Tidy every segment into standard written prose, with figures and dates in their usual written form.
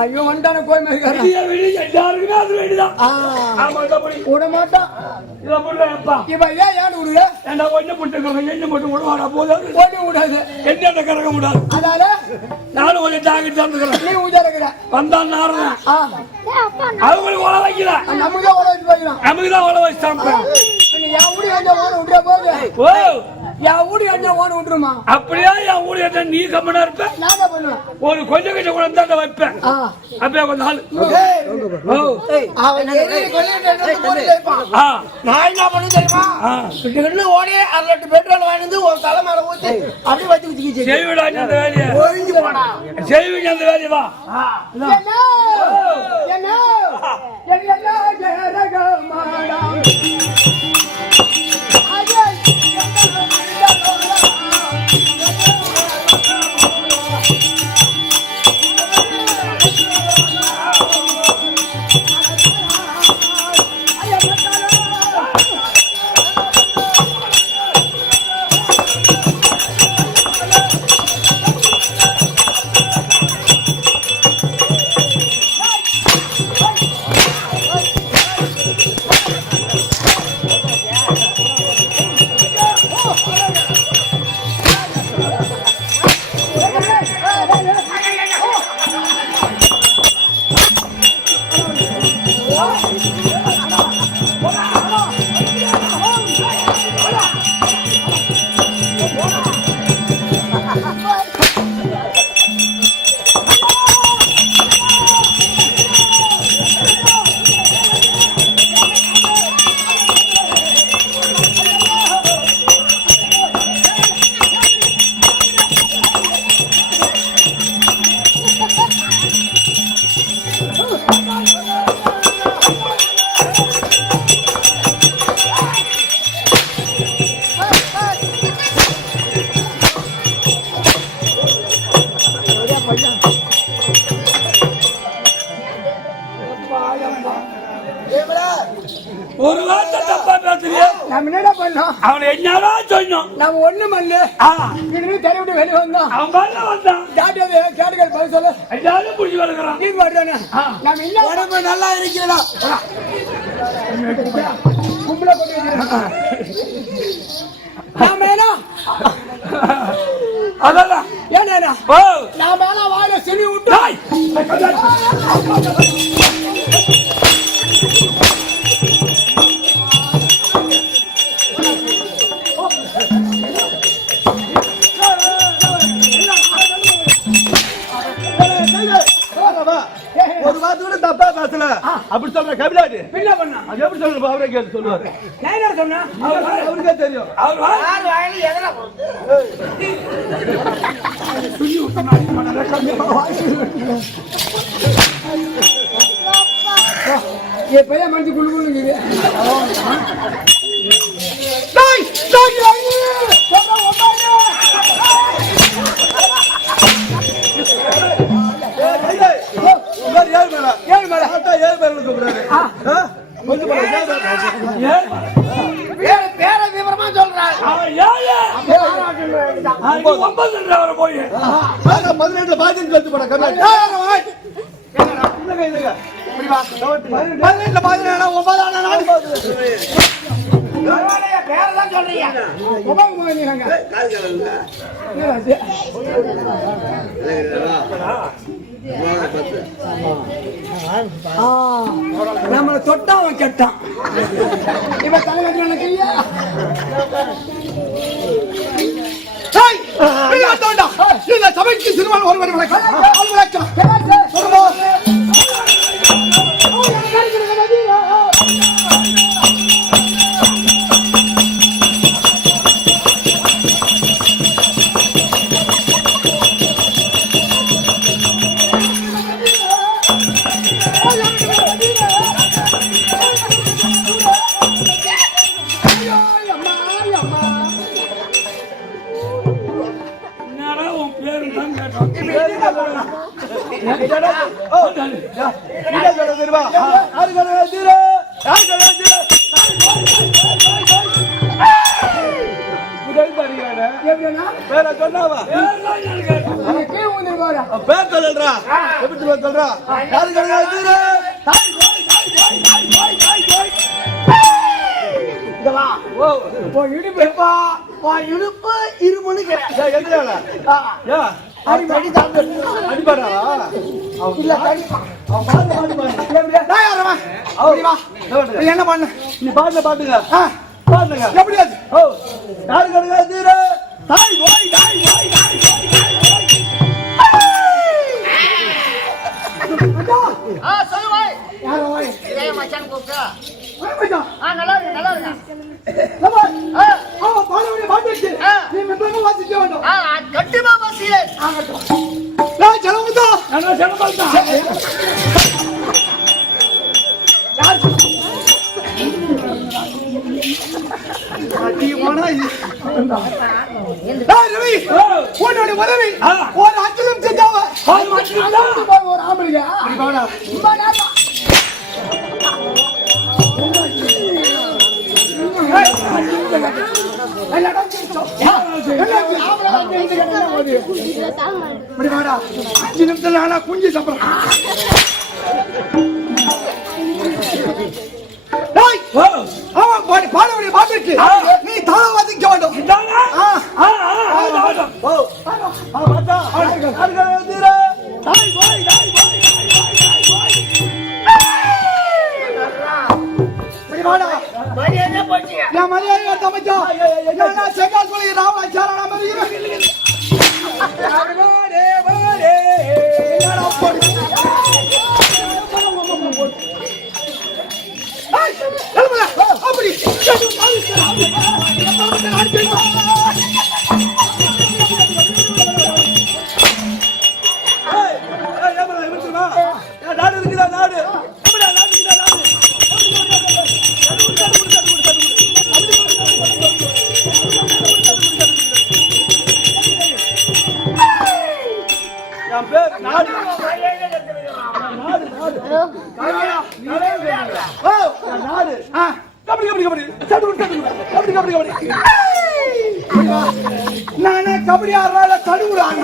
ஐயோ வந்தான கோய் விட மாட்டான் விடாது என்ன கறக்க முடியாது அதனால நானும் கொஞ்சம் ஜாக்கிரதை இருந்துக்கிறேன். நீ ஊஜாருக்கிற வந்தான் நாரதான் அவங்களுக்கு உழ வைக்கல நமக்கு தான் உழ வச்சு போயிடும் நமக்கு தான் உழ வச்சுட்டான். என் ஊடி கொஞ்சம் ஓட விட்டுற போது என் ஊடி கொஞ்சம் ஓட விட்டுருமா அப்படியே என் ஊடி என்ன நீ கம்மனா இருப்ப நான் தான் பண்ணுவேன். ஒரு கொஞ்சம் கொஞ்சம் கூட தான் வைப்பேன் அப்படியே கொஞ்ச நாள் நான் என்ன பண்ண தெரியுமா ஓடி 1 லிட்டர் பெட்ரோல் வாங்கிட்டு ஒரு தலை மேல ஊத்தி அப்படியே வச்சு வச்சுக்கிச்சு செய்விடா அந்த வேலையை ஒழிஞ்சு போனா செய்வீங்க அந்த வேலையை வா என்ன ஒரு வார்த்தை தப்பா பேசுறியா? நம்ம என்னடா பண்ணோம்? அவனை என்னடா சொன்னோம்? நம்ம ஒண்ணு மண்ணு இனிமே தரை விட்டு வெளியே வந்தோம். அவன் பாருங்க வந்தான். டாக்டர் கேடுகள் பதில் சொல்ல. எல்லாரும் புடிச்சு வளர்க்கறான். நீ பாடுறானே. நம்ம என்ன உடம்பு நல்லா இருக்கீங்களா? கும்பல போட்டு வச்சிருக்கான். நாமேனா? அதல ஏனேனா? ஓ நாமேனா வாயில சினி விட்டு. ஒரு வார்த்தை கூட தப்பா பேசல அப்படி சொல்ற கபிலாடி என்ன பண்ணா அது எப்படி சொல்ற அவரே கேட்டு சொல்லுவாரு என்ன சொன்னா அவருக்கே தெரியும் அவர் யார் வாயில எதனா சுனி உத்தமாரி மனர கம்மி ये पहले मन से गुलगुल गिरे नहीं नहीं बोलो बोलो उधर यार मेरा आता यार मेरा दुबरारे हां கொஞ்சம் यार பேர விவரமா சொல்றான் அவன் யாரு அது 9 வர போய் 18 பாதின்னு சொல்லிட்டு போற கம்மி என்னடா உள்ள கைதுங்க இப்படி வா 18 பாதினா 9 ஆனா 4 பேரெல்லாம் சொல்றீங்க உபம் போறீங்க கால் கலங்க நம்மள தொட்டா அவன் கெட்டான் இவ தலைவன் எனக்கு இல்லையா இந்த சபைக்கு சிறுவன் ஒருவர் விளக்கம் இடுப்பு இருமுன்னு அடிப்படி அடிப்பாடா இல்ல என்ன பண்ண நீ பாட்டுல பாட்டுங்க பாட்டுங்க எப்படியாச்சு ஓ யாரு கிடையாது தாய் போய் தாய் போய் தாய் போய் யாரோ வாய் இதே மச்சான் கூப்பிட்டா நல்லா இருக்கு நல்லா இருக்கு பாலவடி பாட்டுச்சு நீ மெம்பங்க வாசிக்க வேண்டும் கண்டிப்பா வாசியே ஆகட்டும் நான் செலவுதா நான் செலவுதா யார் அடிமான ரவி உன்னோட உதவி ஒரு அஞ்சலும் செஞ்சாவ ஒரு ஆம்பளைங்க குஞ்சு சாப்பிடலாம் பாடவடைய பாட்டுக்கு நீ தாளம் வாசிக்க வேண்டும் மரியாதை தமைச்சா செங்கா சொல்லி ராவணாச்சாரணா அப்படி நாடு இருக்குதா நாடு நானே கபடி ஆடுறால தடுவுறான்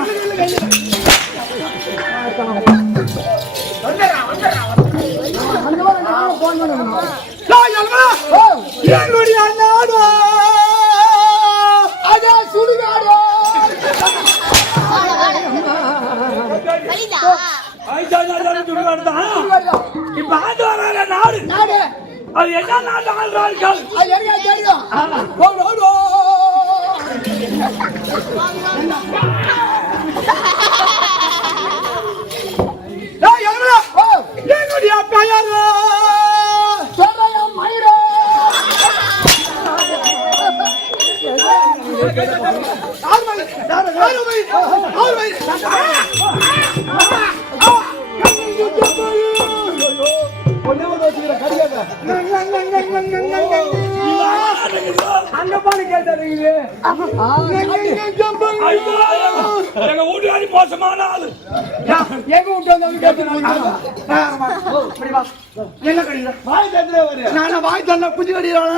என்னுடைய நாடு அதே சுடுகாடு இப்ப ஆண்டு வர நாடு அது என்ன நாட்டு ஆள்றார்கள் தெரியும் என்னுடைய பெயர் மயிரோ அங்க பாடு கேட்டது எங்க வீட்டுக்காரி மோசமான ஆளு எங்க வீட்டு என்ன கடிதம் வாய் தந்துல வரு நான் வாய் தந்த குஞ்சு கடிதம்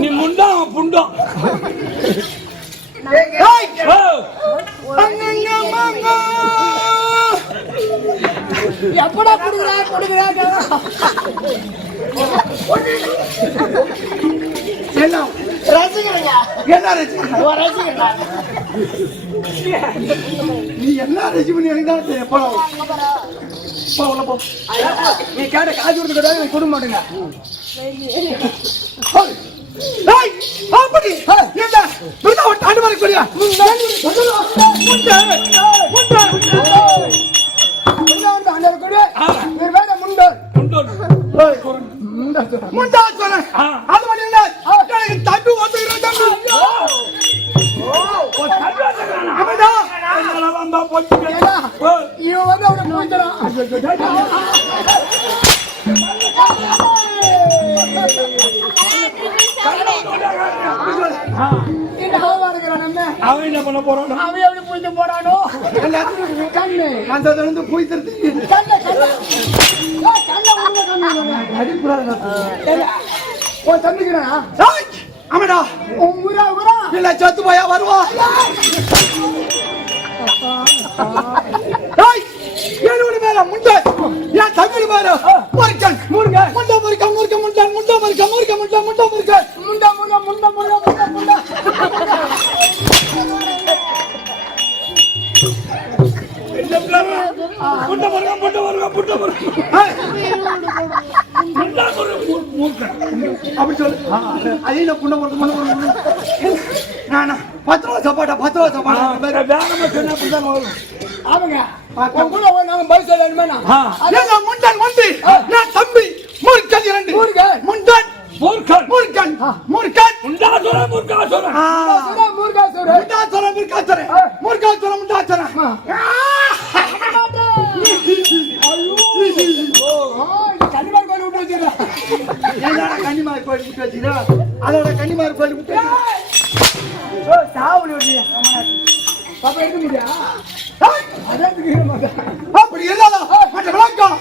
நீ முண்டா புண்டா எப்படா கொடுக்குறேன் என்ன ரசிக்கிறேங்க என்ன ரசிகன் நீ என்ன ரசிகன் எனக்கு தான் தெரியும் போ நீ கேட்ட காசு கொடுத்துக்கிட்டா கொடுக்க மாட்டேங்க அப்படி என்ன ஆண்டு மாதிரி சொல்லியா முண்டா சொன்ன அது மட்டும் இல்ல தம்பி இவன் வந்து அவனை போய்க்கிறான் அவன் என்ன பண்ண போறானோ அவன் எப்படி போயிட்டு போறானோ கண்ணு அந்த போய்த்து தம்பிக்கிறானா ஆமாடா இல்ல சத்து போயா வருவா ஏழு மேல முண்டை ஏன் தமிழ் மேல முருகன் முருக முண்டை முருக முருக முண்டை முண்டை முருக முருக முண்டை முண்டை முருக முண்டா முண்டா முண்டா முண்டா முண்டா அப்படி சொல்லு அதையில புண்ண பொறுத்து நானா 10 ரூபா சாப்பாடா வேகமா சொன்னா அப்படிதான் வரும். அவங்க நாங்க பதில் சொல்லணுமே முண்டன் வந்து நான் தம்பி முருகன் 2 முருகன் முண்டன் மூர்க்கன் முருகன் முருகன் முண்டா சொல்ற முர்கா சொல்ற முருகாசுர கன்னிமார் கோயில் விட்டு வச்சுனா அதோட கன்னிமார் கோயில் விட்டு அப்படி இல்லாத மற்ற விளக்கம்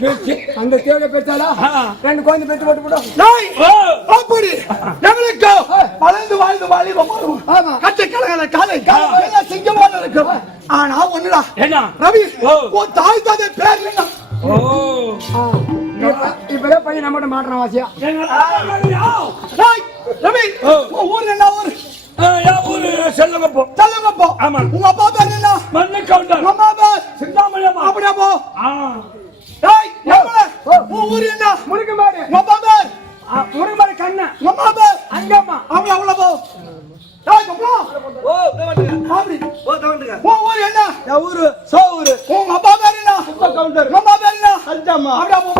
பேச்சு அந்த தேவை பெற்றாலா 2 குழந்தை பெற்று போட்டு போடும் அப்படி எங்களுக்கு வளர்ந்து வாழ்ந்து வாழி கட்ட கிழங்கான காலை சிங்கமான இருக்கும் ஆனா ஒண்ணுடா என்ன ரவி உன் தாய் தாதை பேர் என்ன இப்பதான் பையன் நம்மகிட்ட மாட்டுறான் வாசியா ரவி ஊர் என்ன ஊர் ஊரு செல்லங்கப்போ ஆமா உங்க அப்பா பேர் என்ன மண்ணு கவுண்டர் அம்மா பேர் சிந்தாமணியம்மா அப்படியா போ ஊர் என்ன முருகமாடு அப்பா பேர் முருகமாடு கண்ண அம்மா பேர் அங்கம்மா அவள அவள போ ஊர் என்ன ஊரு சோறு உங்க அப்பா பேர் என்ன கவுண்டர் அம்மா பேர் என்ன அஞ்சம்மா அப்படியா போ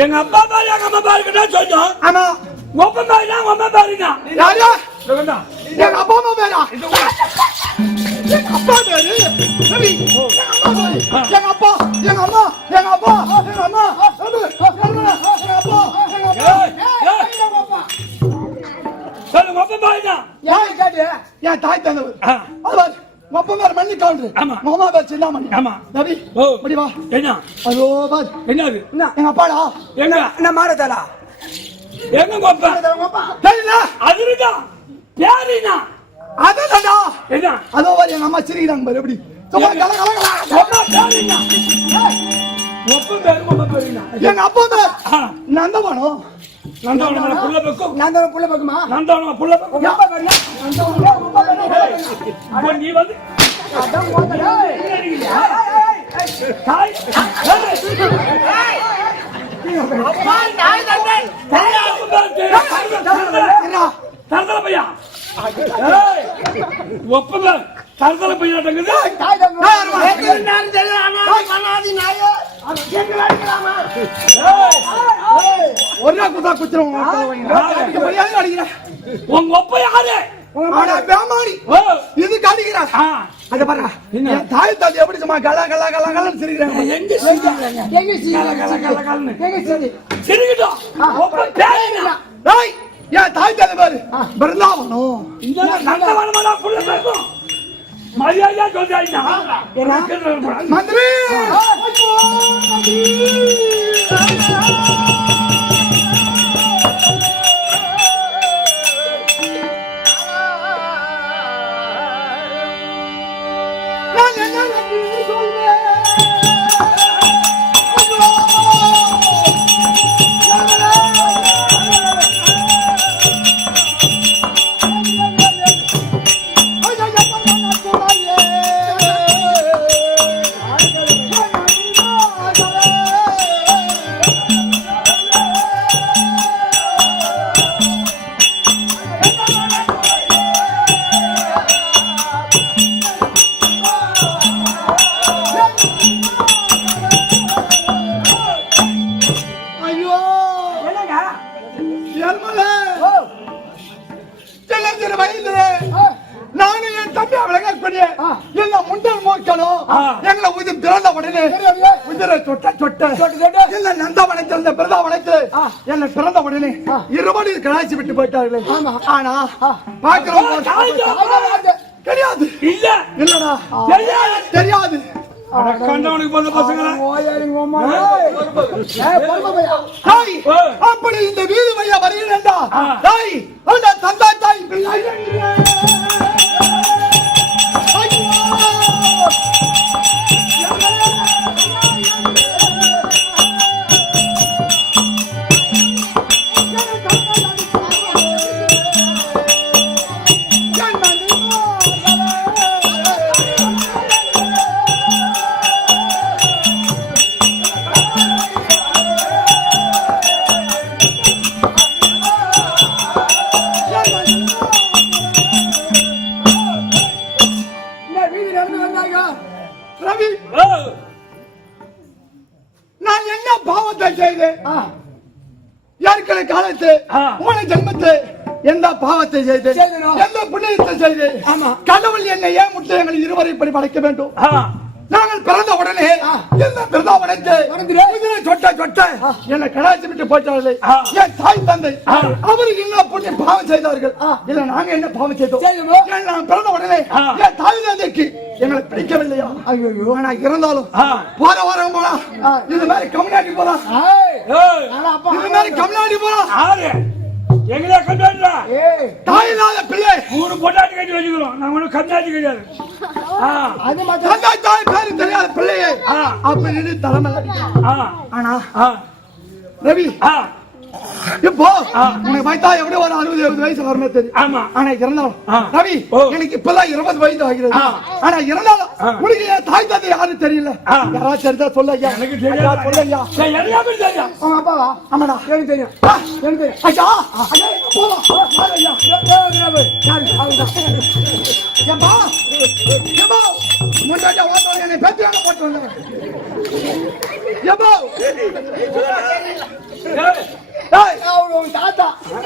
எங்க அப்பா பாரு எங்க அம்மா பாருக்கிட்ட சொன்னோம் ஆமா ஒப்ப பாருனா அம்மா பாருனா யாரு எங்க அப்பா அம்மா பேரா எங்க அப்பா பேரு ரவி எங்க அப்பா எங்க அம்மா எங்க அப்பா எங்க அம்மா எங்க அப்பா சொல்லு ஒப்ப பாருனா யாரு கேட்டு என் தாய் தந்தவர் ஒப்ப பேர் மண்ணி கவுண்டர் மாமா பேர் சின்னாமணி ஆமா ரவி முடிவா என்ன அதோ பார் என்னது எங்க அப்பாடா என்ன மாறதலா எங்க அப்பா தெரியல அதுடா யாரினா அதடா என்ன அதோ பார் எங்க அம்மா சிரிக்கிறாங்க பாரு எப்படி சும்மா கல கல அம்மா யாரினா ஒப்ப பேர் அம்மா பேரினா எங்க அப்பா பேர் நந்தவனம் நந்தவனம் புள்ள பக்கம் நந்தவனம் புள்ள பக்கமா? நந்தவனம் புள்ள பக்கம் உங்க அப்பா பேரு என்ன? நந்தவனம் உங்க அப்பா பேரு என்ன? அப்ப நீ வந்து அதான் போதடா. தாய் அப்பா நாய் தந்தை தரதல பையா ஒப்பந்தம் தரதல பையா தங்குது தாய் தங்க. நான் தெரியும் ஆனா மனாதி நாய் எங்க அடிக்கலாமா ஒரே குதா குத்துறோம். மரியாதை அடிக்கிறேன். உங்க ஒப்ப யாரு ஆனா பேமானி இதுக்கு அடிக்கிறான். அத பாரு. என் தாய் தாத்தி எப்படி சும்மா கலா கலா கலா கலான்னு சிரிக்கிறாங்க. எங்க சிரிக்கிறாங்க எங்க கல கல கல கலன்னு எங்க சரி. சிரிக்கட்டும் ஒப்ப பேருங்க டேய் என் தாய் தாத்தி பாரு. பிருந்தாவனம். இந்த நந்தவனமா புள்ள பக்கம் மரியாதையா சொல்றாய்னா மந்திரி நானும் என் தம்பி அவளை எல்லாம் முண்டல் மோக்கணும் எங்களை உயிர் பிறந்த உடனே உயிரை சொட்ட சொட்ட இல்ல நந்தவனத்தில் இருந்த பிறந்தவனத்தில் என்னை பிறந்த உடனே இருபடி கலாய்ச்சி விட்டு போயிட்டார்களே. ஆனா பாக்குறோம் தெரியாது இல்ல இல்லடா தெரியாது கண்டவனுக்கு பிறந்த பசங்களா அப்படி இந்த வீதி மையா வருகிறேன்டா தாய் அந்த தந்தா தாய் பிள்ளை ரவி நான் என்ன பாவத்தை செய்தேன் யாருக்களை காலத்து போன ஜென்மத்து எந்த பாவத்தை செய்தேன் எந்த புண்ணியத்தை செய்தேன் கடவுள் என்னை ஏன் முட்டை எங்களை இருவரை இப்படி படைக்க வேண்டும் நாங்கள் பிறந்த உடனே என்ன பிறந்தவனத்தை சொட்ட சொட்ட என்னை கடாச்சி விட்டு போயிட்டார்களே என் தாய் தந்தை அவருக்கு என்ன புண்ணியம் பாவம் செய்தார்கள் இல்ல நாங்க என்ன பாவம் செய்தோம் நான் பிறந்த உடனே என் தாய் தந்தைக்கு எங்களை பிடிக்கவில்லையா ஆனா இருந்தாலும் போற வாரம் போனா இது மாதிரி கம்நாட்டி போலாம் இது மாதிரி கம்நாட்டி போலாம் எங்களே கண்டாடுறா தாய் இல்லாத பிள்ளை 3 பொட்டாட்டி கட்டி வச்சுக்கிறோம் நாங்க ஒன்றும் கண்டாட்டி கிடையாது தாய் பேரு தெரியாத பிள்ளையே அப்படின்னு தலைமை ஆனா ரவி இப்போ உனக்கு வயசா எப்படி ஒரு 60-70 வயசு வருமே தெரியும் ஆனா இருந்தாலும் ரவி எனக்கு இப்பதான் 20 வயசு ஆகிறது ஆனா இருந்தாலும் உனக்கு என் தாய் தாத்தா யாரும் தெரியல யாராவது தெரிஞ்சா சொல்ல ஐயா எனக்கு தெரியாது சொல்ல ஐயா எல்லாமே தெரியும் அவங்க அப்பாவா ஆமாடா எனக்கு தெரியும் எனக்கு தெரியும் ஐயா போலாம் ஐயா ஏப்பா ஏப்பா முன்னாடி வாங்க என்னை பேத்தியால போட்டு வந்தாங்க ஏப்பா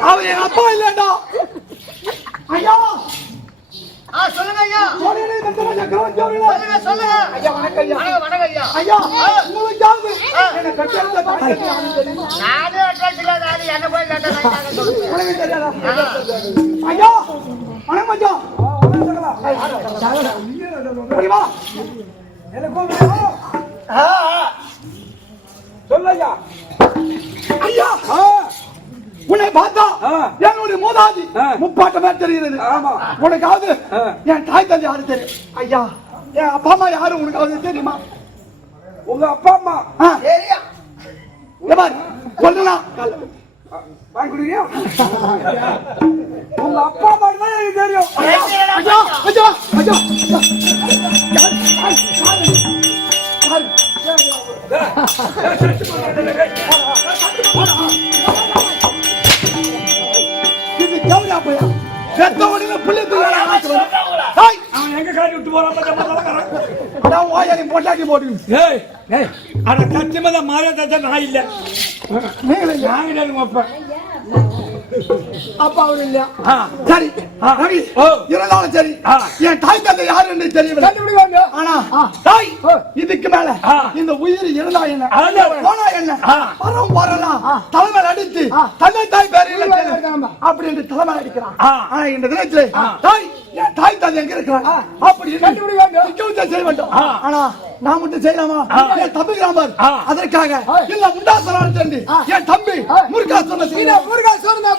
அவர் என் அப்பா இல்லடா ஐயா சொல்லுங்க ஐயா சொல்லுங்க சொல்லுங்க ஐயா வணக்கம் ஐயா வணக்கம் ஐயா ஐயா உங்களுக்கு என்ன கட்டளை நானே அட்ரஸ் இல்ல நானே என்ன போய் கேட்டேன் சொல்லுங்க தெரியாதா ஐயா வணக்கம் ஐயா வா சொல்லையா ஐயா உன்னை பார்த்தா என்னுடைய மூதாதி முப்பாட்டமே தெரிகிறது உனக்காவது என் தாய் தந்தை யாரு தெரியும் ஐயா என் அப்பா அம்மா யாரும் உனக்காவது தெரியுமா உங்க அப்பா அம்மா சொல்லலாம் வாங்கி கொடுக்குறியா? உங்க அப்பா மட்டும் தான் எனக்கு தெரியும். ஐயா ஐயா ஐயா இது கவுரா போயா செத்தவடில புள்ளி தூக்கல ஹாய் அவன் எங்க காட்டி விட்டு போறான் பக்கறேன். அட வாயாலி பொட்டாட்டி போடு. ஏய் ஏய் அட சத்தியமா மாயா தச்ச நான் இல்ல. நீங்களே நான் இல்ல உங்க அப்பா. அப்பா அவர் இல்ல. சரி ரவி இருந்தாலும் சரி என் தாய் தந்தை யாரு என்று தெரியவில்லை. ஆனா தாய் இதுக்கு மேல இந்த உயிர் இருந்தா என்ன போனா என்ன வரம் வரலாம் தலைமையில் அடித்து தந்தை தாய் பேரையில் அப்படி என்று தலைமையில் அடிக்கிறான். ஆனா இந்த தினத்திலே தாய் என் தாய் தந்தை எங்க இருக்கிறான் அப்படி செய்ய வேண்டும். ஆனா நான் மட்டும் செய்யலாமா? என் தம்பி கிராமர் அதற்காக இல்ல முண்டாசனான தம்பி என் தம்பி முருகா சொன்ன முருகா சொன்ன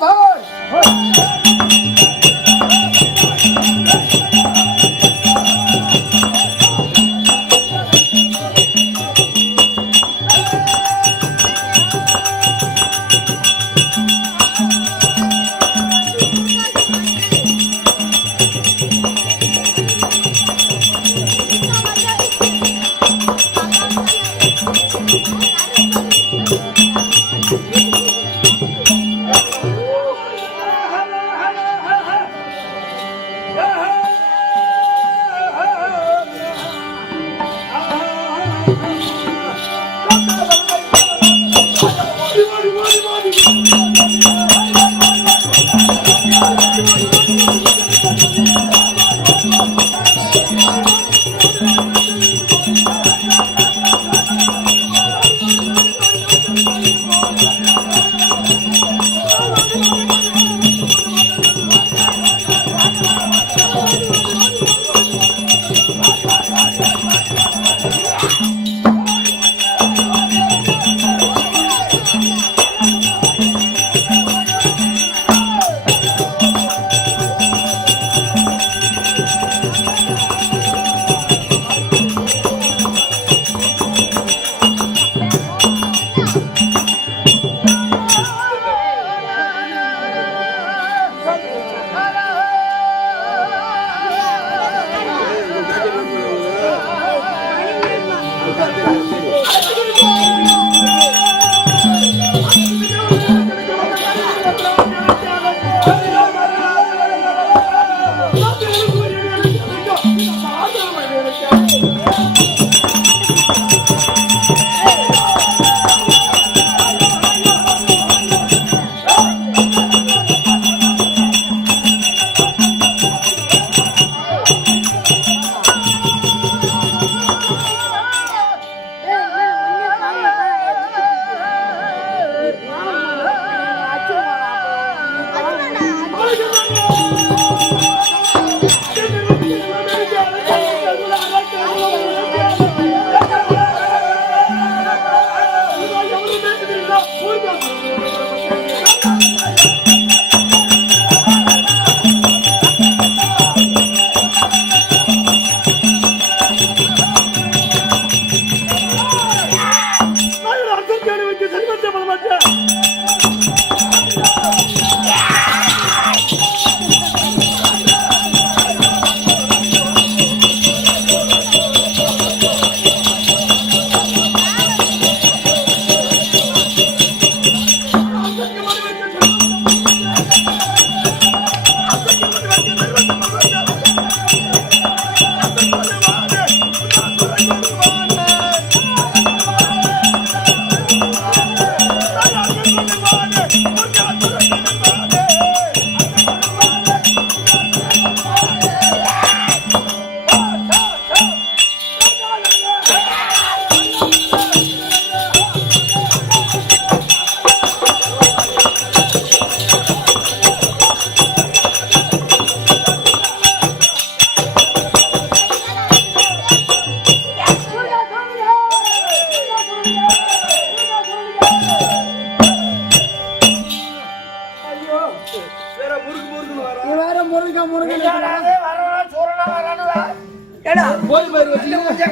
போய் பயிர் வச்சு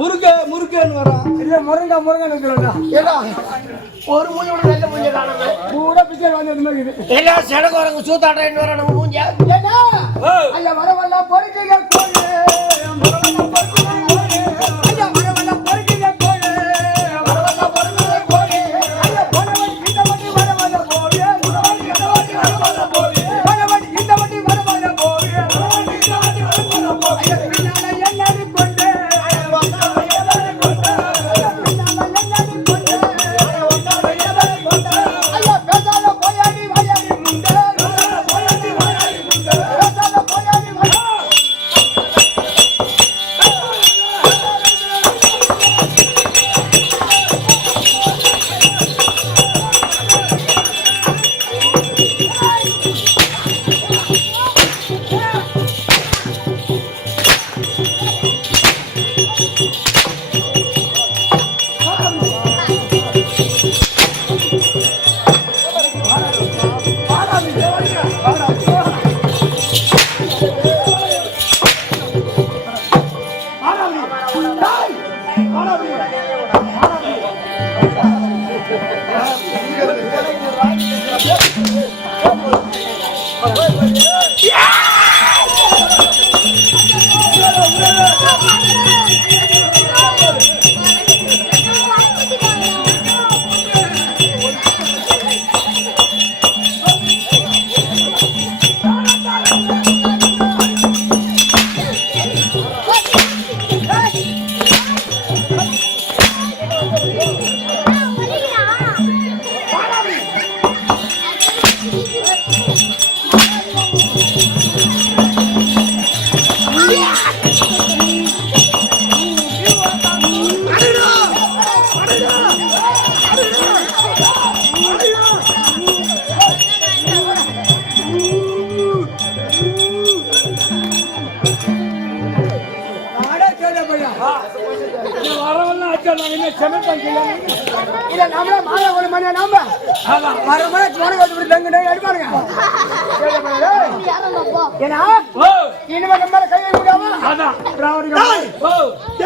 முருங்கன்னு வரும் இல்ல முருங்கன்னு ஏடா ஒரு மூஞ்சோட நல்ல மூஞ்ச காணுங்க பூரா பிச்சர் வந்து இந்த மாதிரி எல்லாம் செடகோரங்க சூத்தாட்டம் வர நம்ம மூஞ்ச ஏடா ஐயா வரவல்ல பொறுக்கீங்க கோயே வரவல்ல பொறுக்கீங்க கோயே ஐயா வரவல்ல பொறுக்கீங்க கோயே வரவல்ல பொறுக்கீங்க கோயே ஐயா வரவல்ல இந்த வண்டி வரவல்ல கோயே வரவல்ல இந்த வண்டி வரவல்ல கோயே வரவல்ல இந்த வண்டி வரவல்ல கோயே வரவல்ல இந்த வண்டி வரவல்ல கோயே ஐயா பின்னால எல்லாரும் கொண்டே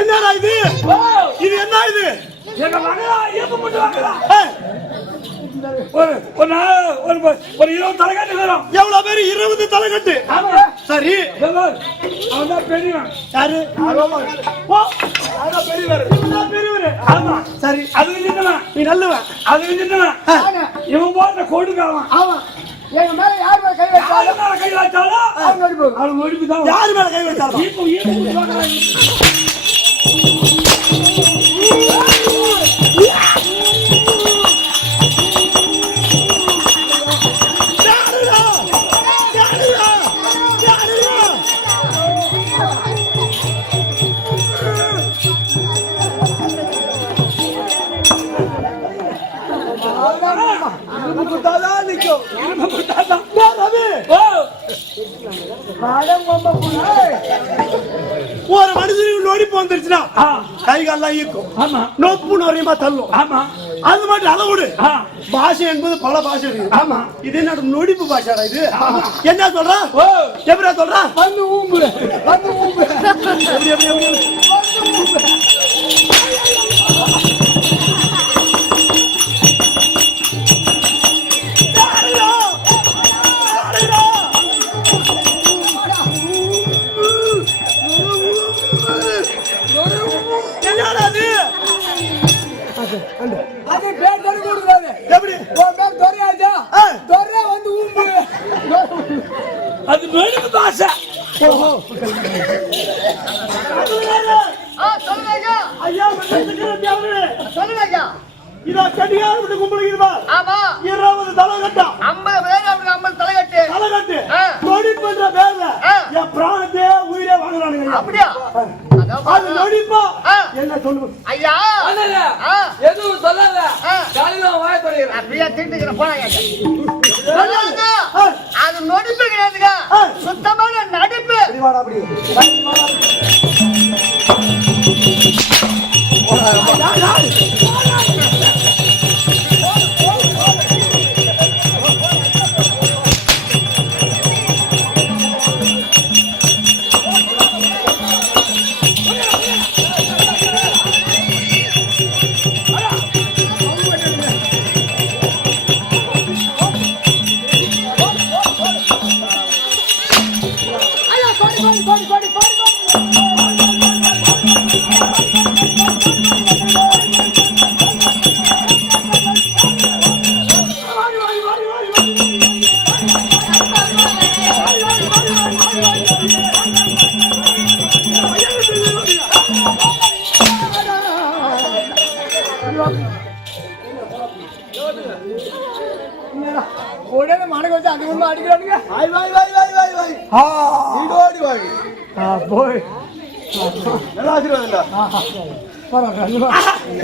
என்னடா இது இது என்ன இது எங்க மகளா ஏப்ப மட்டும் வாங்கடா ஒரு 20 தலைகட்டு வரும் எவ்வளவு பேரு 20 தலைகட்டு சரி அவன் தான் பெரியவன் யாரு பெரியவர் ஆமா சரி அது சின்னவன் நீ நல்லவன் அது சின்னவன் இவன் போன்ற கொடுக்காவன் ஆமா எங்க மேல யார் மேல கை வச்சாலும் அவன் நடிப்பு தான் யாரு மேல கை வச்சாலும் ஒரு மனுஷனுக்கு நொடிப்பு வந்துருச்சுன்னா கை கால்லாம் ஈக்கும் நொப்பு நொறியமா தள்ளும் அது மட்டும் அதை விடு பாஷை என்பது பல பாஷை இருக்கு ஆமா இது என்ன நொடிப்பு பாஷாடா இது என்ன சொல்ற எப்படியா சொல்ற வந்து ஊம்பு எப்படி அது பேர் சொல்லி கொடுக்குறாரு எப்படி உன் பேர் தொரையாச்சா தொரை வந்து ஊம்பு அது நொடிப்பு பாஷை ஐயா சொல்லுங்க இதா கடிகார விட்டு கும்பலுகிறதா ஆமா 20 தலைகட்டா 50 பேர் அவருக்கு 50 தலைகட்டு நொடிப்பு என்ற பேர்ல என் பிராணத்தை உயிரே வாங்குறானுங்க அப்படியா அது நொடிப்பா என்ன சொல்லுங்க ஐயா எதுவும் சொல்லாத காலையில வாய தொடங்கிறேன் அப்படியே திட்டுக்கிறேன் போனாங்க அது நொடிப்பு கிடையாதுங்க சுத்தமான நடிப்பு உடனே மடக்கு வச்சு அது ஒண்ணு அடிக்கிறானுங்க. வாய் வாய் வாய் வாய் வாய் வாய் ஈடோடி வாய் போய் நல்லா ஆசீர்வாதம்டா.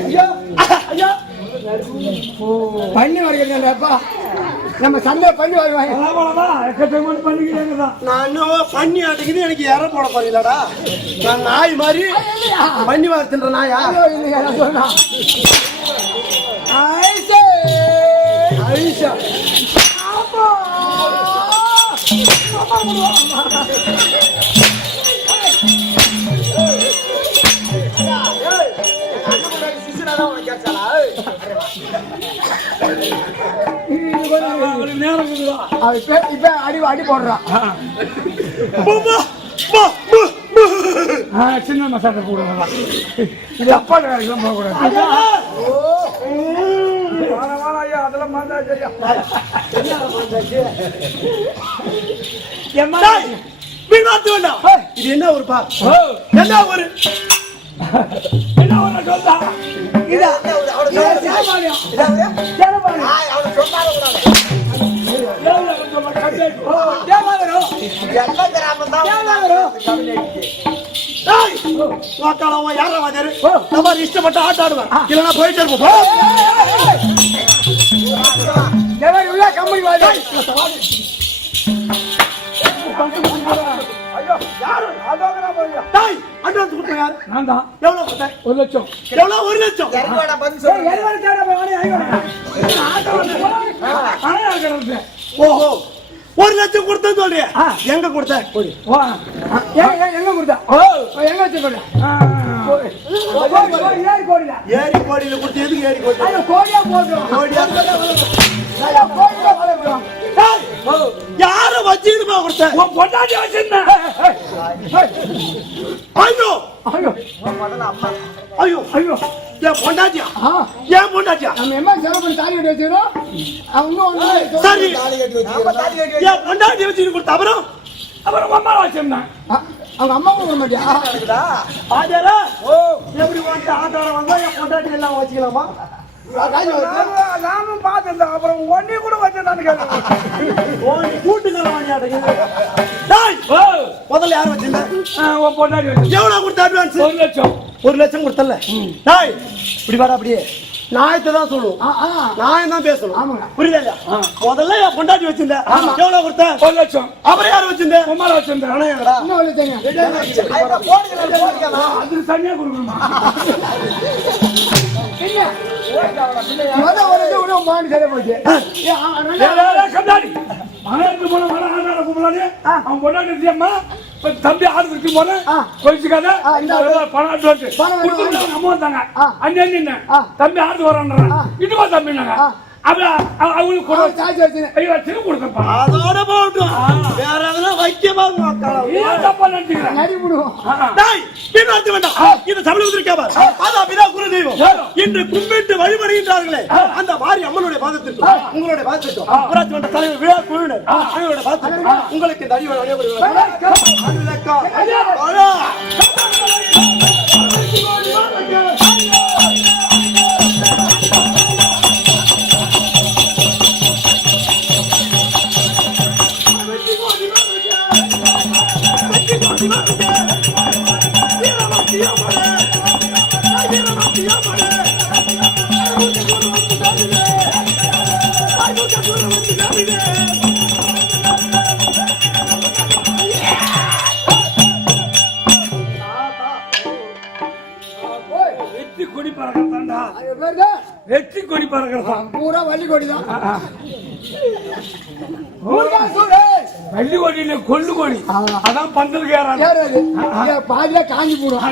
ஐயா ஐயா பண்ணி வருகிறேன்ப்பா. நம்ம சந்தை பண்ணி வருவாங்க. நான் இன்னும் பண்ணி ஆட்டுக்குது எனக்கு இற போட போறீங்களாடா? நான் நாய் மாதிரி பண்ணி வளர்த்துன்ற நாயா? ஐசா ஐஷா இப்ப அடி அடி போடுறான். சின்ன மசாலா போடுறதா இது அப்பா வேலைக்கெல்லாம் போகக்கூடாது. அதெல்லாம் இது என்ன ஒரு பா என்ன ஒரு என்ன ஒண்ணு சொல்றா இதா இஷ்டப்பட்ட ஆட்ட ஆடுவேன் இல்லைன்னா போயிட்டே இருப்போம். கம்பெனி அட்வான்ஸ் கொடுத்தேன் யாரு? நான் தான். எவ்வளவு கொடுத்தேன்? 1 லட்சம். எவ்வளவு? 1 லட்சம். ஓஹோ 1 லட்சம் கொடுத்தேன்னு சொல்றியா? எங்க கொடுத்த? எங்க கொடுத்தா? எங்க வச்சு கொடு. ஏரி கோடியில கொடுத்து எதுக்கு ஏரி கோடி? கோடியா போடுறோம். யாரும் வச்சுக்கிட்டுமா கொடுத்த? பொண்டாட்டி வச்சிருந்தேன். ஐயோ ஐயோ ஐயோ ஐயோ என் பொண்டாட்டியா? ஏன் பொண்டாட்டியா? நம்ம என்ன செலவு பண்ணி தாலி கட்டி வச்சிருக்கோம். சரி என் பொண்டாட்டி வச்சுட்டு கொடுத்த அப்புறம் அம்மா வச்சிருந்தேன். அவங்க அம்மா கொடுக்க மாட்டியா? ஆஜரா எப்படி வந்து ஆட்டோட வந்தா என் பொண்டாட்டி எல்லாம் வச்சுக்கலாமா? நானும் பார்த்திருந்தேன். அப்புறம் ஒன்னி கூட வச்சிருந்தான்னு முதல்ல யார் வச்சிருந்தா? பொண்டாட்டி எவ்வளவு கொடுத்த அட்வான்ஸ்? 1 லட்சம். 1 லட்சம் கொடுத்தல. டாய் இப்படி வாடா அப்படியே நாயத்தை தான் சொல்லுவோம். நாயம் தான் பேசணும். புரியல? முதல்ல என் பொண்டாட்டி வச்சிருந்த எவ்வளவு கொடுத்த? 1 லட்சம். அப்புறம் யார் வச்சிருந்த? உமால வச்சிருந்தேன். அது தனியா கொடுக்கணுமா? தம்பி ஆடுறதுக்கு போன கொஞ்சிக்காத பணம் அம்மா வந்தாங்க. அண்ணன் தம்பி ஆடு வரான் இதுவா தம்பினாங்க. அவங்களுக்கு கொடுக்கப்பா அதோட போட்டும் வேற எதெல்லாம் வைக்கமா இன்று கும்பிட்டு வழிபடுகின்றார்களே அந்த மாறி அம்மனுடைய பாதத்திற்கும் உங்களுடைய பாதத்திற்கும் ஊராட்சி மன்ற தலைவர் விழா குழுவினர் அவங்களுடைய பாதத்திற்கும் உங்களுக்கு இந்த அறிவு வெற்றி கொடி பறக்கிறதா? பூரா வள்ளி கொடி தான். வள்ளி கொடி இல்ல, கொள்ளு கொடி. அதான் பந்தலுக்கு ஏறாது. பாதியில காஞ்சி போடும்.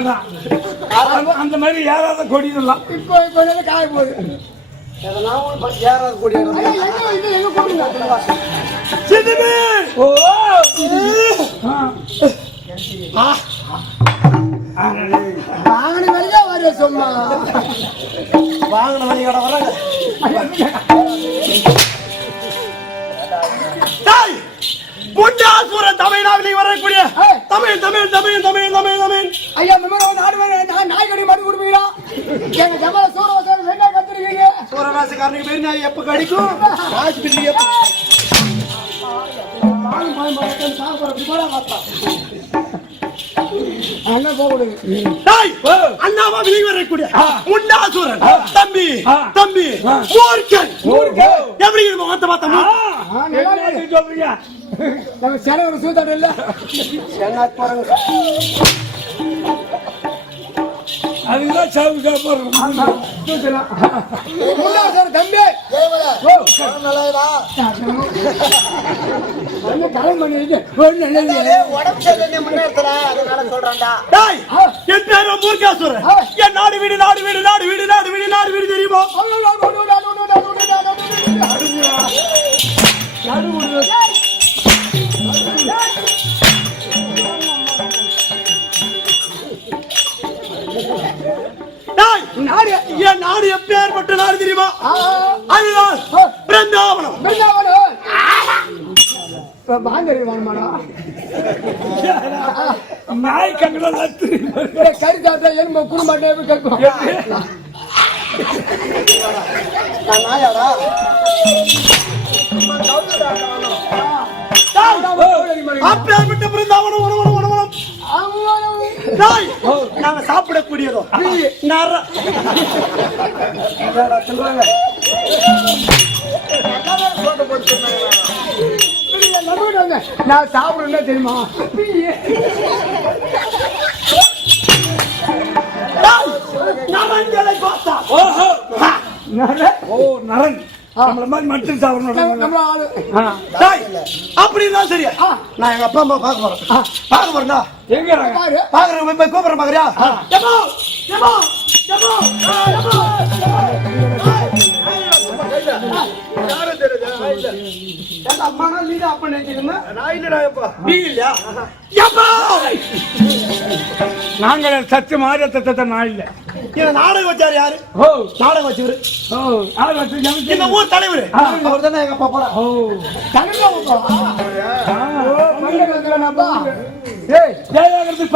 அந்த மாதிரி ஏறாத கொடி எல்லாம் இப்போ காய போகுது. ஏறாத கொடி வாங்கின வழியா வர சொன்னா வாங்கின வழியோட வராங்க. குண்டாசுரன் தமிழ்நாட்டிலே வரக்கூடிய தமிழ் தமிழ் தமிழ் தமிழ் தமிழ் தமிழ் ஐயா மிம்மரம் நாடு நாய் கடி மறு கொடுப்பீங்களா எங்க ஜமல சூரவாசம் என்ன கத்துறீங்க சூரவாசக்காரனுக்கு பேர் நாய் எப்ப கடிக்கும் ஹாஸ்பிட்டல் எப்ப அண்ணா போகுது அண்ணாவா வெளியே வரக்கூடிய முண்டாசுரன் தம்பி தம்பி மூர்க்கன் எப்படி முகத்தை பார்த்தோம் சொல்றீங்க நம்ம சேன ஒரு சூதாட்டம் இல்ல அதுதான் சாவு சாப்பாடு தம்பி கடன் பண்ணிட்டு என் பேர் மூர்க்காசுரன் என் நாடு வீடு நாடு வீடு நாடு வீடு நாடு வீடு நாடு வீடு தெரியுமா என் நாடு எப்பேற்பட்ட நாடு தெரியுமா அதுதான் பிருந்தாவனம் நாய் கங்கடம் கறி சாப்பிட்டா என் குடும்பம் கேட்கும் அப்பேற்பட்ட பிருந்தாவனம் உணவனம் உணவனம் நாங்க சாப்பிடக்கூடியதோ நான் சாப்பிடுறேன் தெரியுமா நரன்களை பார்த்தா ஓ நரன் நம்மள மாதிரி மட்டும் சாப்பிடணும் அப்படிதான் சரியா நான் எங்க அப்பா அம்மா பார்க்க போறேன்டா எங்க பாக்குறேன் போய் கூப்பிடுறேன் பாக்குறியா நாங்கள் சத்து மாறியத்தை நான் இல்ல நாடகம் வச்சாரு யாரு ஓ நாடகம் வச்சவரு யார் வச்சு இந்த ஊர் தலைவர் அவர் தானே எங்க அப்பா போறா ஓ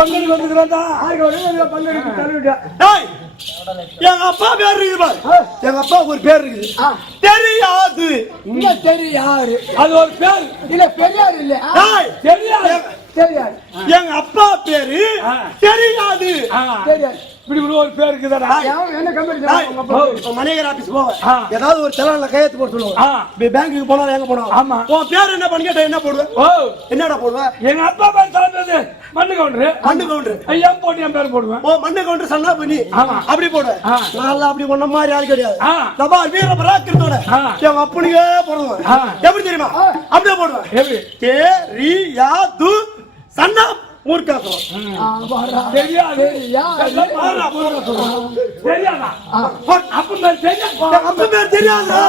பங்கெடுக்க வந்துக்கிறான்டா பங்கெடுக்க தள்ளிவிட்டா எங்க அப்பா பேர் இருக்குது பாரு எங்க அப்பா ஒரு பேர் இருக்குது தெரியாது தெரியாது அது ஒரு பேர் இல்ல பெரியார் இல்ல தெரியாது தெரியாது எங்க அப்பா பேரு தெரியாது தெரியாது இப்படி ஒரு பேர் இருக்குதாடா என்ன கம்பெனி மணிகர் ஆபீஸ் போவேன் ஏதாவது ஒரு செலான்ல கையெழுத்து போட்டு சொல்லுவோம் பேங்க்குக்கு போனாலும் எங்க போனோம் ஆமா உன் பேர் என்ன பண்ணி கேட்ட என்ன போடுவேன் ஓ என்னடா போடுவேன் எங்க அப்பா பேர் சார்ந்தது மண்ணு கவுண்டரு மண்ணு கவுண்டரு என் போட்டு என் பேர் போடுவேன் ஓ மண்ணு கவுண்டரு சன்னா பண்ணி அப்படி போடுவேன் நான் அப்படி ஒன்ன மாதிரி ஆள் கிடையாது நம்ம வீர பராக்கிரத்தோட என் அப்பனுக்கே போடுவேன் எப்படி தெரியுமா அப்படியே போடுவேன் எப்படி தெரியாது சன்னா மூர்க்காசுரன் தெரியாது தெரியாதா அப்ப பேர் தெரியாதா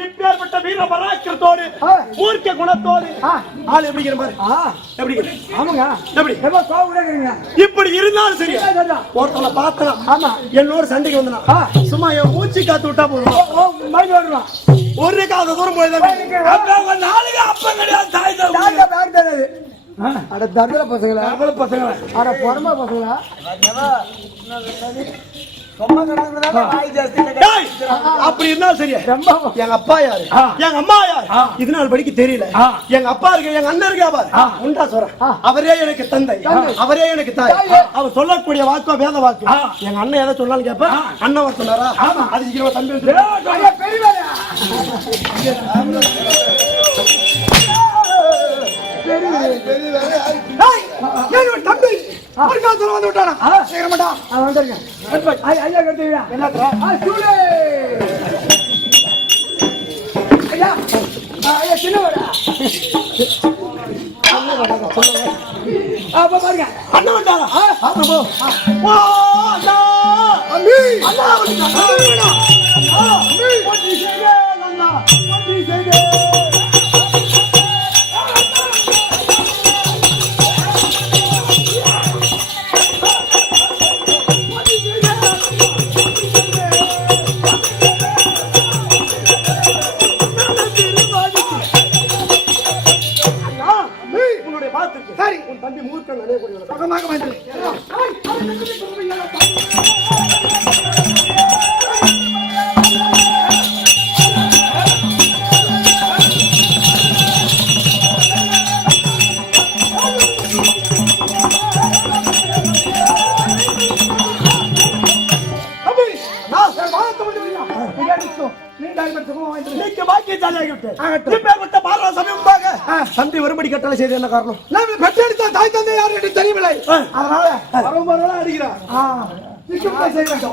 இப்பேற்பட்ட வீர பராக்கிரத்தோடு மூர்க்க குணத்தோடு ஆள் எப்படிங்கிற மாதிரி எப்படி ஆமாங்க எப்படி இப்படி இருந்தாலும் சரி ஒருத்தனை பார்த்தனா ஆமா என்னோட சண்டைக்கு வந்தனா சும்மா என் மூச்சு காத்து விட்டா போதும் மறுபடியும் வருவான் ஒரு காத தூரம் போய்தான் நாளைக்கு அப்ப கிடையாது தாய் தெரியாது அட தர்தல பசங்களா பசங்களா அட பொறமா பசங்களா சும்மா கிடக்குறதா வாய் ஜாஸ்தி டேய், அப்படி இருந்தா சரி. எங்க அப்பா யாரு, எங்க அம்மா யாரு, இது நாள் படிக்க தெரியல. எங்க அப்பா இருக்கு, எங்க அண்ணன் இருக்கா பாரு, உண்டா சொல்றேன். அவரே எனக்கு தந்தை, அவரே எனக்கு தாய். அவர் சொல்லக்கூடிய வாக்கு வேத வாக்கு. எங்க அண்ணன் எதை சொன்னாலும் கேட்ப. அண்ணன் வர சொன்னாரா, அது சீக்கிரமா தம்பி வந்து தம்பி ஒரு காலத்துல வந்து விட்டானா சீக்கிரமாடா வந்துருங்க. ஐயா கட்டுவீங்க என்ன ஐயா ஐயா சின்னவரா அப்ப பாருங்க அண்ணன் வந்தாரா சரி உன் தம்பி மூர்க்க தம்பி வரும்படி கட்டளை செய்து என்ன காரணம்? நான் பெற்றெடுத்த தாய் தந்தை யாரும் எனக்கு தெரியவில்லை. அதனால வரம்பொருளா அடிக்கிறான்.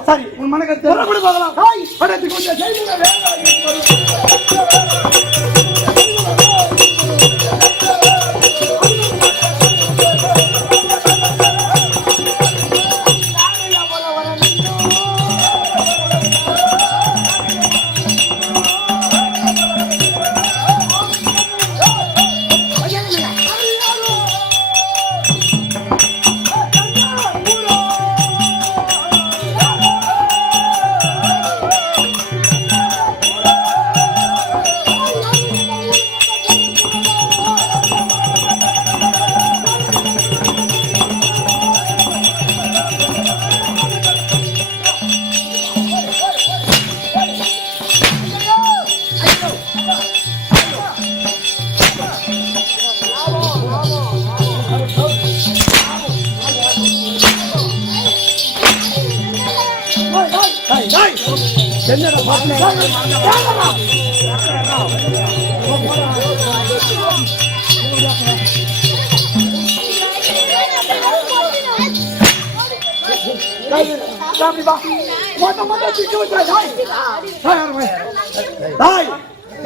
சரி உன் மனக்கருத்து பார்க்கலாம்.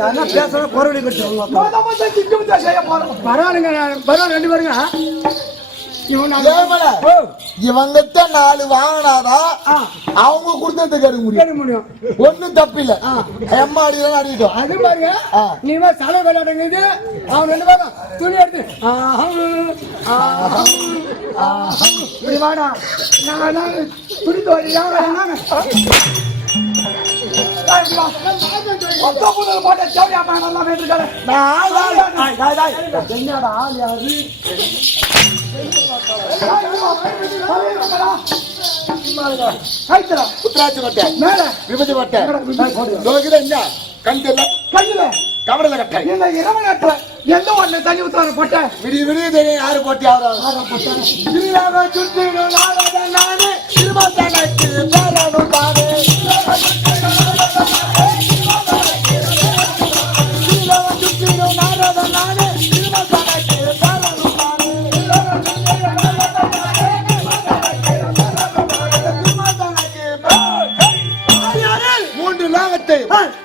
என்னடா பேசுற பொருளை பரவாயில்ல ரெண்டு பேருங்க இவங்கிட்ட 4 வாங்கினாதான் அவங்க கொடுத்தது எடுக்க முடியும். ஒண்ணும் தப்பில்ல. எம்மா அடிதான் அடிக்கிட்டோம். அது பாருங்க நீ செலவு விளையாடுங்க. அவன் 2 பேரும் துணி எடுத்து இப்படி வாடா நாங்க துணி தோழியாங்க போட்ட சௌரியா எல்லாம் வேண்டிருக்காரு. என்னடா ஆள் யாரு விபத்து கவடல கட்டை எந்த ஒண்ணு தண்ணி ஊத்தான போட்ட விடிய விடிய தெரியும் யாரு போட்டி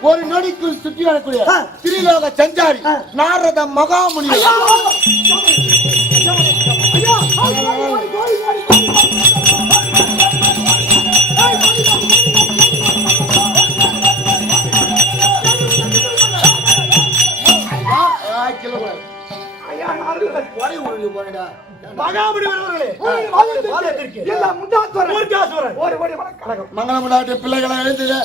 ஒரு நொடிக்கு சுற்றி வரக்கூடிய திரிலோக சஞ்சாரி நாரத மகாமுனி. மங்களமுடாட்டு பிள்ளைகளை எழுந்துங்க.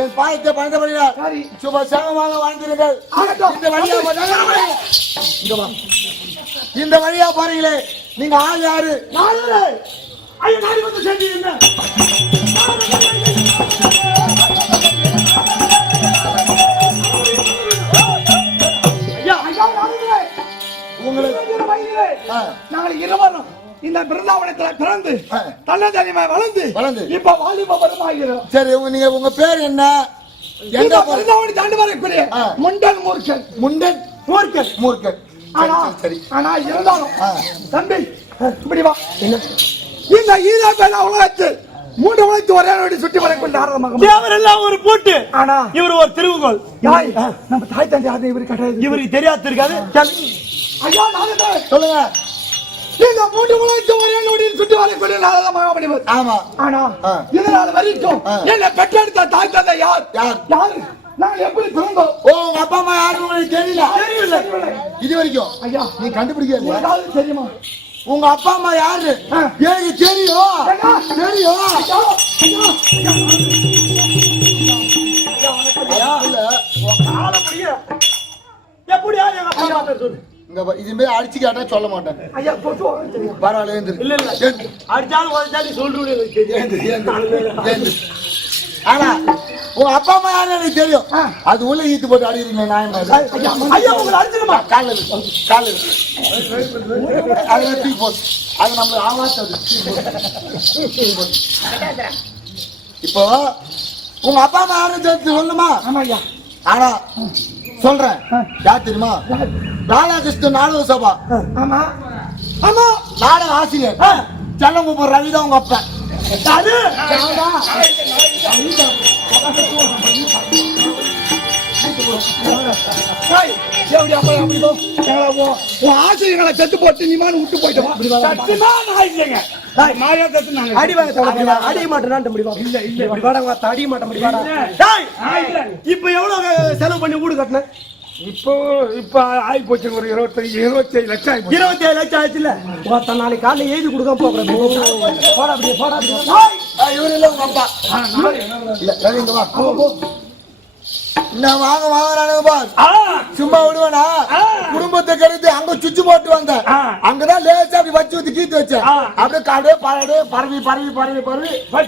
என் பாயத்தை பணிந்தபடியால் சரி. சுப சேமமாக வாழ்ந்தீர்கள். ஆகட்டும். இந்த வழியா இங்க வா. இந்த வழியா பாருங்களே, நீங்க ஆள் யாரு? நானே. ஐயா நாடி வந்து செஞ்சு என்ன? ஐயா ஐயா நானே. உங்களுக்கு நாங்கள் இருவரும் இந்த பிருந்தாவனத்துல பிறந்து தன்னதனிமை வளர்ந்து இப்ப வாலிப வருமாகிறோம். சரி, நீங்க உங்க பேர் என்ன? எந்த பிருந்தாவனி தாண்டி வரக்கூடிய முண்டன் மூர்க்கன். முண்டன் மூர்க்கன். மூர்க்கன். சரி. ஆனா இருந்தாலும் தம்பி இப்படி வா. இந்த ஈரான் உலகத்தில் 3 உலகத்து ஒரே சுற்றி வரக்கூடிய ஆரம்பமாக தேவரெல்லாம் ஒரு போட்டு. ஆனா இவர் ஒரு திருவுகோள். நம்ம தாய் தந்தை யாரும் இவரு கிடையாது. இவருக்கு தெரியாது இருக்காது. ஐயா நானே சொல்லுங்க. இந்த 3 உலகத்து ஒரே நொடியில் சுற்றி வரக்கூடிய ஆரம்பமாக முடிவது. ஆமா. ஆனா இதனால் வரைக்கும் என்ன பெற்றெடுத்த தாய் தந்தை யார்? யாரு? நான் எப்படி பிறந்தோம்? ஓ, உங்க அப்பா அம்மா யாரும் உங்களுக்கு தெரியல? இது வரைக்கும் ஐயா நீ கண்டுபிடிக்கல. ஏதாவது தெரியுமா? உங்க அப்பா அம்மா யாரு? எனக்கு தெரியும். தெரியும். எப்படியா எங்க அப்பா அம்மா பேர் சொல்லு. இதுமே அடிச்சு கேட்டா சொல்ல மாட்டேன். ஐயா போட்டு வாங்க. பரவாயில்ல. இல்ல அடிச்சாலும் உதச்சாலும் சொல்றேன். ஆனா உங்க அப்பா அம்மா யாரு எனக்கு தெரியும். அது உள்ள ஈத்து போட்டு அடிக்கிறீங்க நியாயமா? ஐயா உங்களை அடிச்சிருமா? கால அது தூக்கி போட்டு அது நம்ம ஆவாசம். இப்போ உங்க அப்பா அம்மா யாரும் தெரிஞ்சு சொல்லுமா? ஆமா ஐயா. ஆனா சொல்றேன், யார் தெரியுமா? ராதாகிருஷ்ணன் நாடக சபா. ஆமா ஆமா நாடக ஆசிரியர் செல்லங்குப்பர் ரவி தான் உங்க அப்பா. ஆசிரியர்களை செத்து போட்டு நீமான விட்டு போயிட்டு இப்ப எவ்வளவு செலவு பண்ணி வீடு கட்டின? இப்ப ஆகி போச்சு ஒரு 27 லட்சம் ஆகி 27 லட்சம் ஆயிடுச்சு இல்ல? நாளைக்கு காலையில எழுதி கொடுக்க போறேன். இவரு இல்ல உங்க அப்பா. இல்ல ரவி இங்க வா. நான் வாங்குறானுங்க பாஸ். சும்மா விடுவேனா? குடும்பத்தை கருத்து அங்க சுவிட்ச் போட்டு வந்தேன். அங்கதான் லேசா அப்படி வச்சு ஊத்தி கீத்து வச்சேன். அப்படியே காடு பாடு பரவி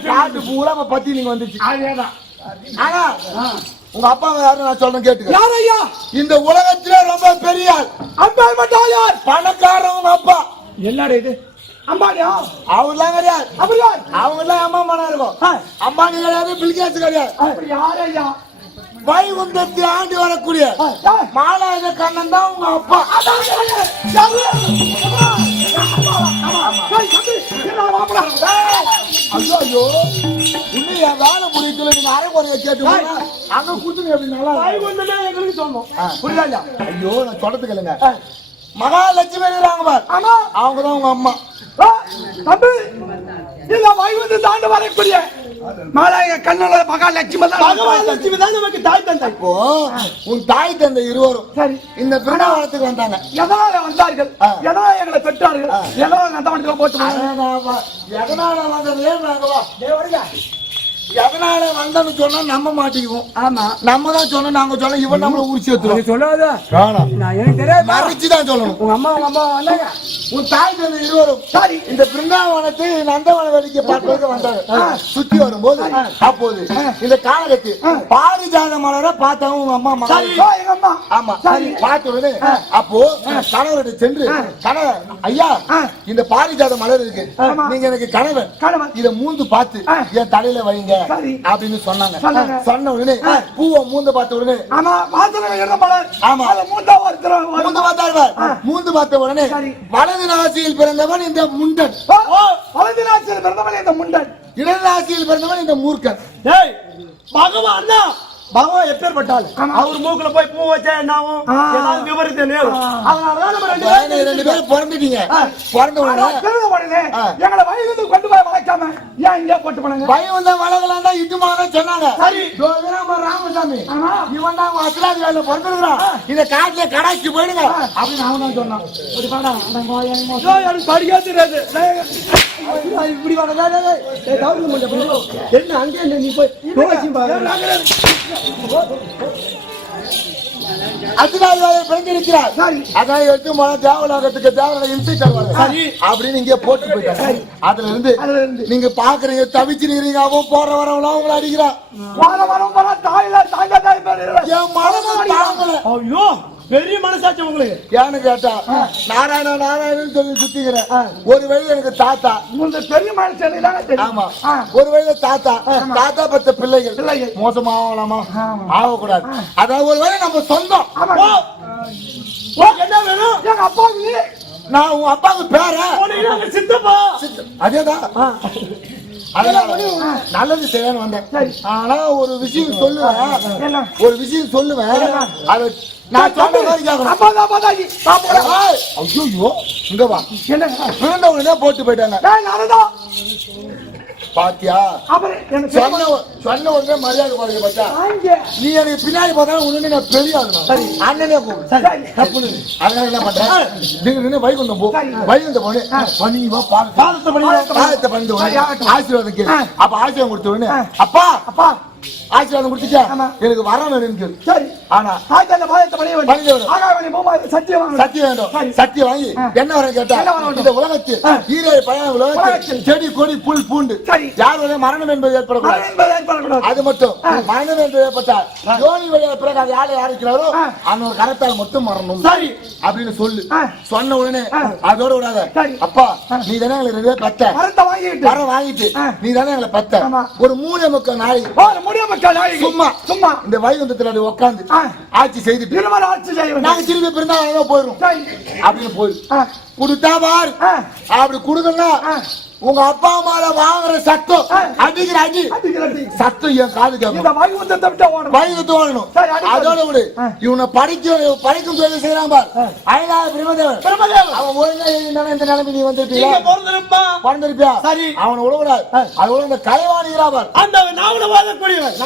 காட்டு பூரா பத்தி நீங்க வந்துச்சு. ஆனா உங்க அப்பா யாரும் நான் சொல்றேன் கேட்டுக்க. யார் ஐயா? இந்த உலகத்திலே ரொம்ப பெரிய ஆள். அம்பாள் மட்டும் யார்? பணக்காரன் உங்க அப்பா. என்னடா இது? அம்பானியா? அவங்கலாம் கிடையாது. அப்படியா? அவங்கலாம் அம்மா மனா இருக்கும். அம்பானி கிடையாது, பில்கேட்ஸ் கிடையாது. அப்படி யார் ஐயா? வைகுண்டத்தை ஆண்டு வரக்கூடிய மாலாத கண்ணன் தான் உங்க அப்பா. ஐயோ இன்னும் என் வேலை முடியல. நீங்க அரைக்குறைய கேட்டு அங்க கொடுத்துங்க அப்படின்னால எங்களுக்கு சொன்னோம். புரியுதா? ஐயோ நான் சொல்றது கேளுங்க. மகாலட்சுமி இருக்கிறாங்க பார், அவங்கதான் உங்க அம்மா. தம்பி இல்ல வைகுந்து தாண்டு வரக்கூடிய மாலாய கண்ணோட மகாலட்சுமி மகாலட்சுமி தான் நமக்கு தாய் தந்தை. இப்போ உன் தாய் தந்தை இருவரும் சரி இந்த பிருந்தாவனத்துக்கு வந்தாங்க. எதனால வந்தார்கள்? எதனால எங்களை பெற்றார்கள்? எதனால நந்தவனத்துல போட்டு எதனால வந்தது? எதனால வந்தன்னு சொன்னா நம்ப மாட்டேங்குவோம். ஆமா நம்ம தான் சொன்னோம். நாங்க சொன்ன இவன் நம்மள உரிச்சு எடுத்துருவோம். சொல்லாத எனக்கு தெரியாது. மறைச்சுதான் சொல்லணும். உங்க அம்மா வந்தாங்க. உன் தாய் தந்தை இருவரும் சரி இந்த பிருந்தாவனத்தை நந்தவன வேடிக்கை பார்ப்பதற்கு வந்தாங்க. சுத்தி வரும்போது அப்போது இந்த காலகத்து பாரிஜாத மலரை பார்த்தவங்க உங்க அம்மா மகள். எங்க அம்மா. ஆமா சரி பார்த்த உடனே அப்போ கணவர்கிட்ட சென்று கணவன் ஐயா இந்த பாரிஜாத மலர் இருக்கு, நீங்க எனக்கு கணவன் இதை மூந்து பார்த்து என் தலையில வைங்க அப்படின்னு சொன்னாங்க. சொன்ன உடனே பூவை மூந்து பார்த்த உடனே மூந்து பார்த்த உடனே வலது ராசியில் பிறந்தவன் இந்த முண்டன், வலது ராசியில் பிறந்தவன் இந்த முண்டன், இடது ராசியில் பிறந்தவன் இந்த மூர்க்கன். பகவான் தான் பகவான் எப்பேற்பட்டால் அவர் மூக்குல போய் பூ வச்சா என்னாவும் ஏதாவது விவரத்தை நேரும். அதனாலதான் நம்ம ரெண்டு பேரும் பிறந்துட்டீங்க. பிறந்த உடனே எங்களை வயலுக்கு கொண்டு போய் வளர்க்க வைக்காம ஏன் இங்கே போட்டு போனாங்க? பயம் வந்தா வளர்க்கலாம் தான் இதுமாக சொன்னாங்க. சரி. ராமசாமி ஆமா. இவன் தான் அசலாதி வேலை பிறந்திருக்கிறான். இதை காட்டுல கடாய்ச்சி போயிடுங்க அப்படின்னு அவன் தான் சொன்னான். எனக்கு படிக்க தெரியாது. இப்படி வாங்க என்ன அங்கே நீ போய் பிறந்திருக்கிறார். அதான் 8 மாதம் தேவலோகத்துக்கு தேவலோக இம்சை தருவாங்க அப்படின்னு இங்கே போட்டு போயிட்டாங்க. அதுல இருந்து நீங்க பாக்குறீங்க தவிச்சிருக்கிறீங்க. அவன் போற வரவெல்லாம் உங்களை அடிக்கிறான். என் மனசும் தாங்கல. ஐயோ பெரிய மனசாட்சி உங்களுக்கு. ஏன்னு கேட்டா நாராயண நாராயணன் சொல்லி சுத்திக்கிறேன். ஒரு வயது எனக்கு தாத்தா. பெரிய மனுஷன். ஆமா. ஒரு வயது தாத்தா. தாத்தா பத்த பிள்ளைகள் மோசமா ஆகலாமா? ஆகக்கூடாது. அதாவது ஒரு வயது நம்ம சொந்தம். என்ன வேணும்? எங்க அப்பாவுக்கு நான் உன் அப்பாவுக்கு பேர சித்தப்பா. அதேதான். நல்லது செய்யணும் வந்தேன். ஆனா ஒரு விஷயம் சொல்லுவேன். ஒரு விஷயம் சொல்லுவேன். அதை நான் சொன்ன மாதிரி கேட்கணும். ஐயோ இங்க வா. என்ன போட்டு போயிட்டாங்க பாத்தியா? சொன்ன உடனே மரியாதை பாருங்க பச்சா. நீ எனக்கு பின்னாடி பார்த்தாலும் உடனே நான் பெரிய அண்ணனே போகும். அதனால என்ன பண்றேன்? நீங்க வைகுண்டம் போ. வைகுண்டம் போனே பணிவா பாதத்தை பண்ணி ஆசீர்வாதம் கேளு. அப்ப ஆசீர்வாதம் கொடுத்த உடனே அப்பா அப்பா ஆசீர்வாதம் கொடுத்துட்டா எனக்கு வர வேணும். சரி. ஆனா சத்தியம் வேண்டும். சத்தியம் வாங்கி என்ன வர கேட்டா இந்த உலகத்தில் ஈரே பயண உலகத்தில் செடி கொடி புல் பூண்டு யார் வரை மரணம் என்பது ஏற்படக்கூடாது. அது மட்டும் மரணம் என்பது ஏற்பட்டால் யோனி வழியாக பிறகு அது யாரை யாருக்கிறாரோ அந்த ஒரு கரத்தால் மட்டும் மரணம். சரி அப்படின்னு சொல்லு. சொன்ன உடனே அதோட விடாத. அப்பா நீ தானே எங்களை பத்த வர வாங்கிட்டு நீ தானே எங்களை பத்த ஒரு 3 நாளைக்கு சும்மா சும்மா இந்த வைகுண்டத்துல உட்காந்து ஆட்சி செய்துட்டு நாங்க திரும்பி பிறந்தா போயிடும் அப்படின்னு போய் குடுத்தா பார். அப்படி குடுக்கணும். உங்க அப்பா அம்மால வாங்குற சத்தம் அடிக்கிற அடி சத்தம் என் காது கேட்கும். வைகுண்டத்தை ஓடணும். அதோட விடு இவனை படிக்கும் தொழில் செய்யறான் பார். அயலாத பிரம்மதேவன் அவன் ஒழுங்கா இந்த நிலைமை நீ வந்திருப்பியா? சரி அவனை விடக்கூடாது. அதோட இந்த கலைவாணிகிறா பார். அந்த நாவில ஓதக்கூடியவன்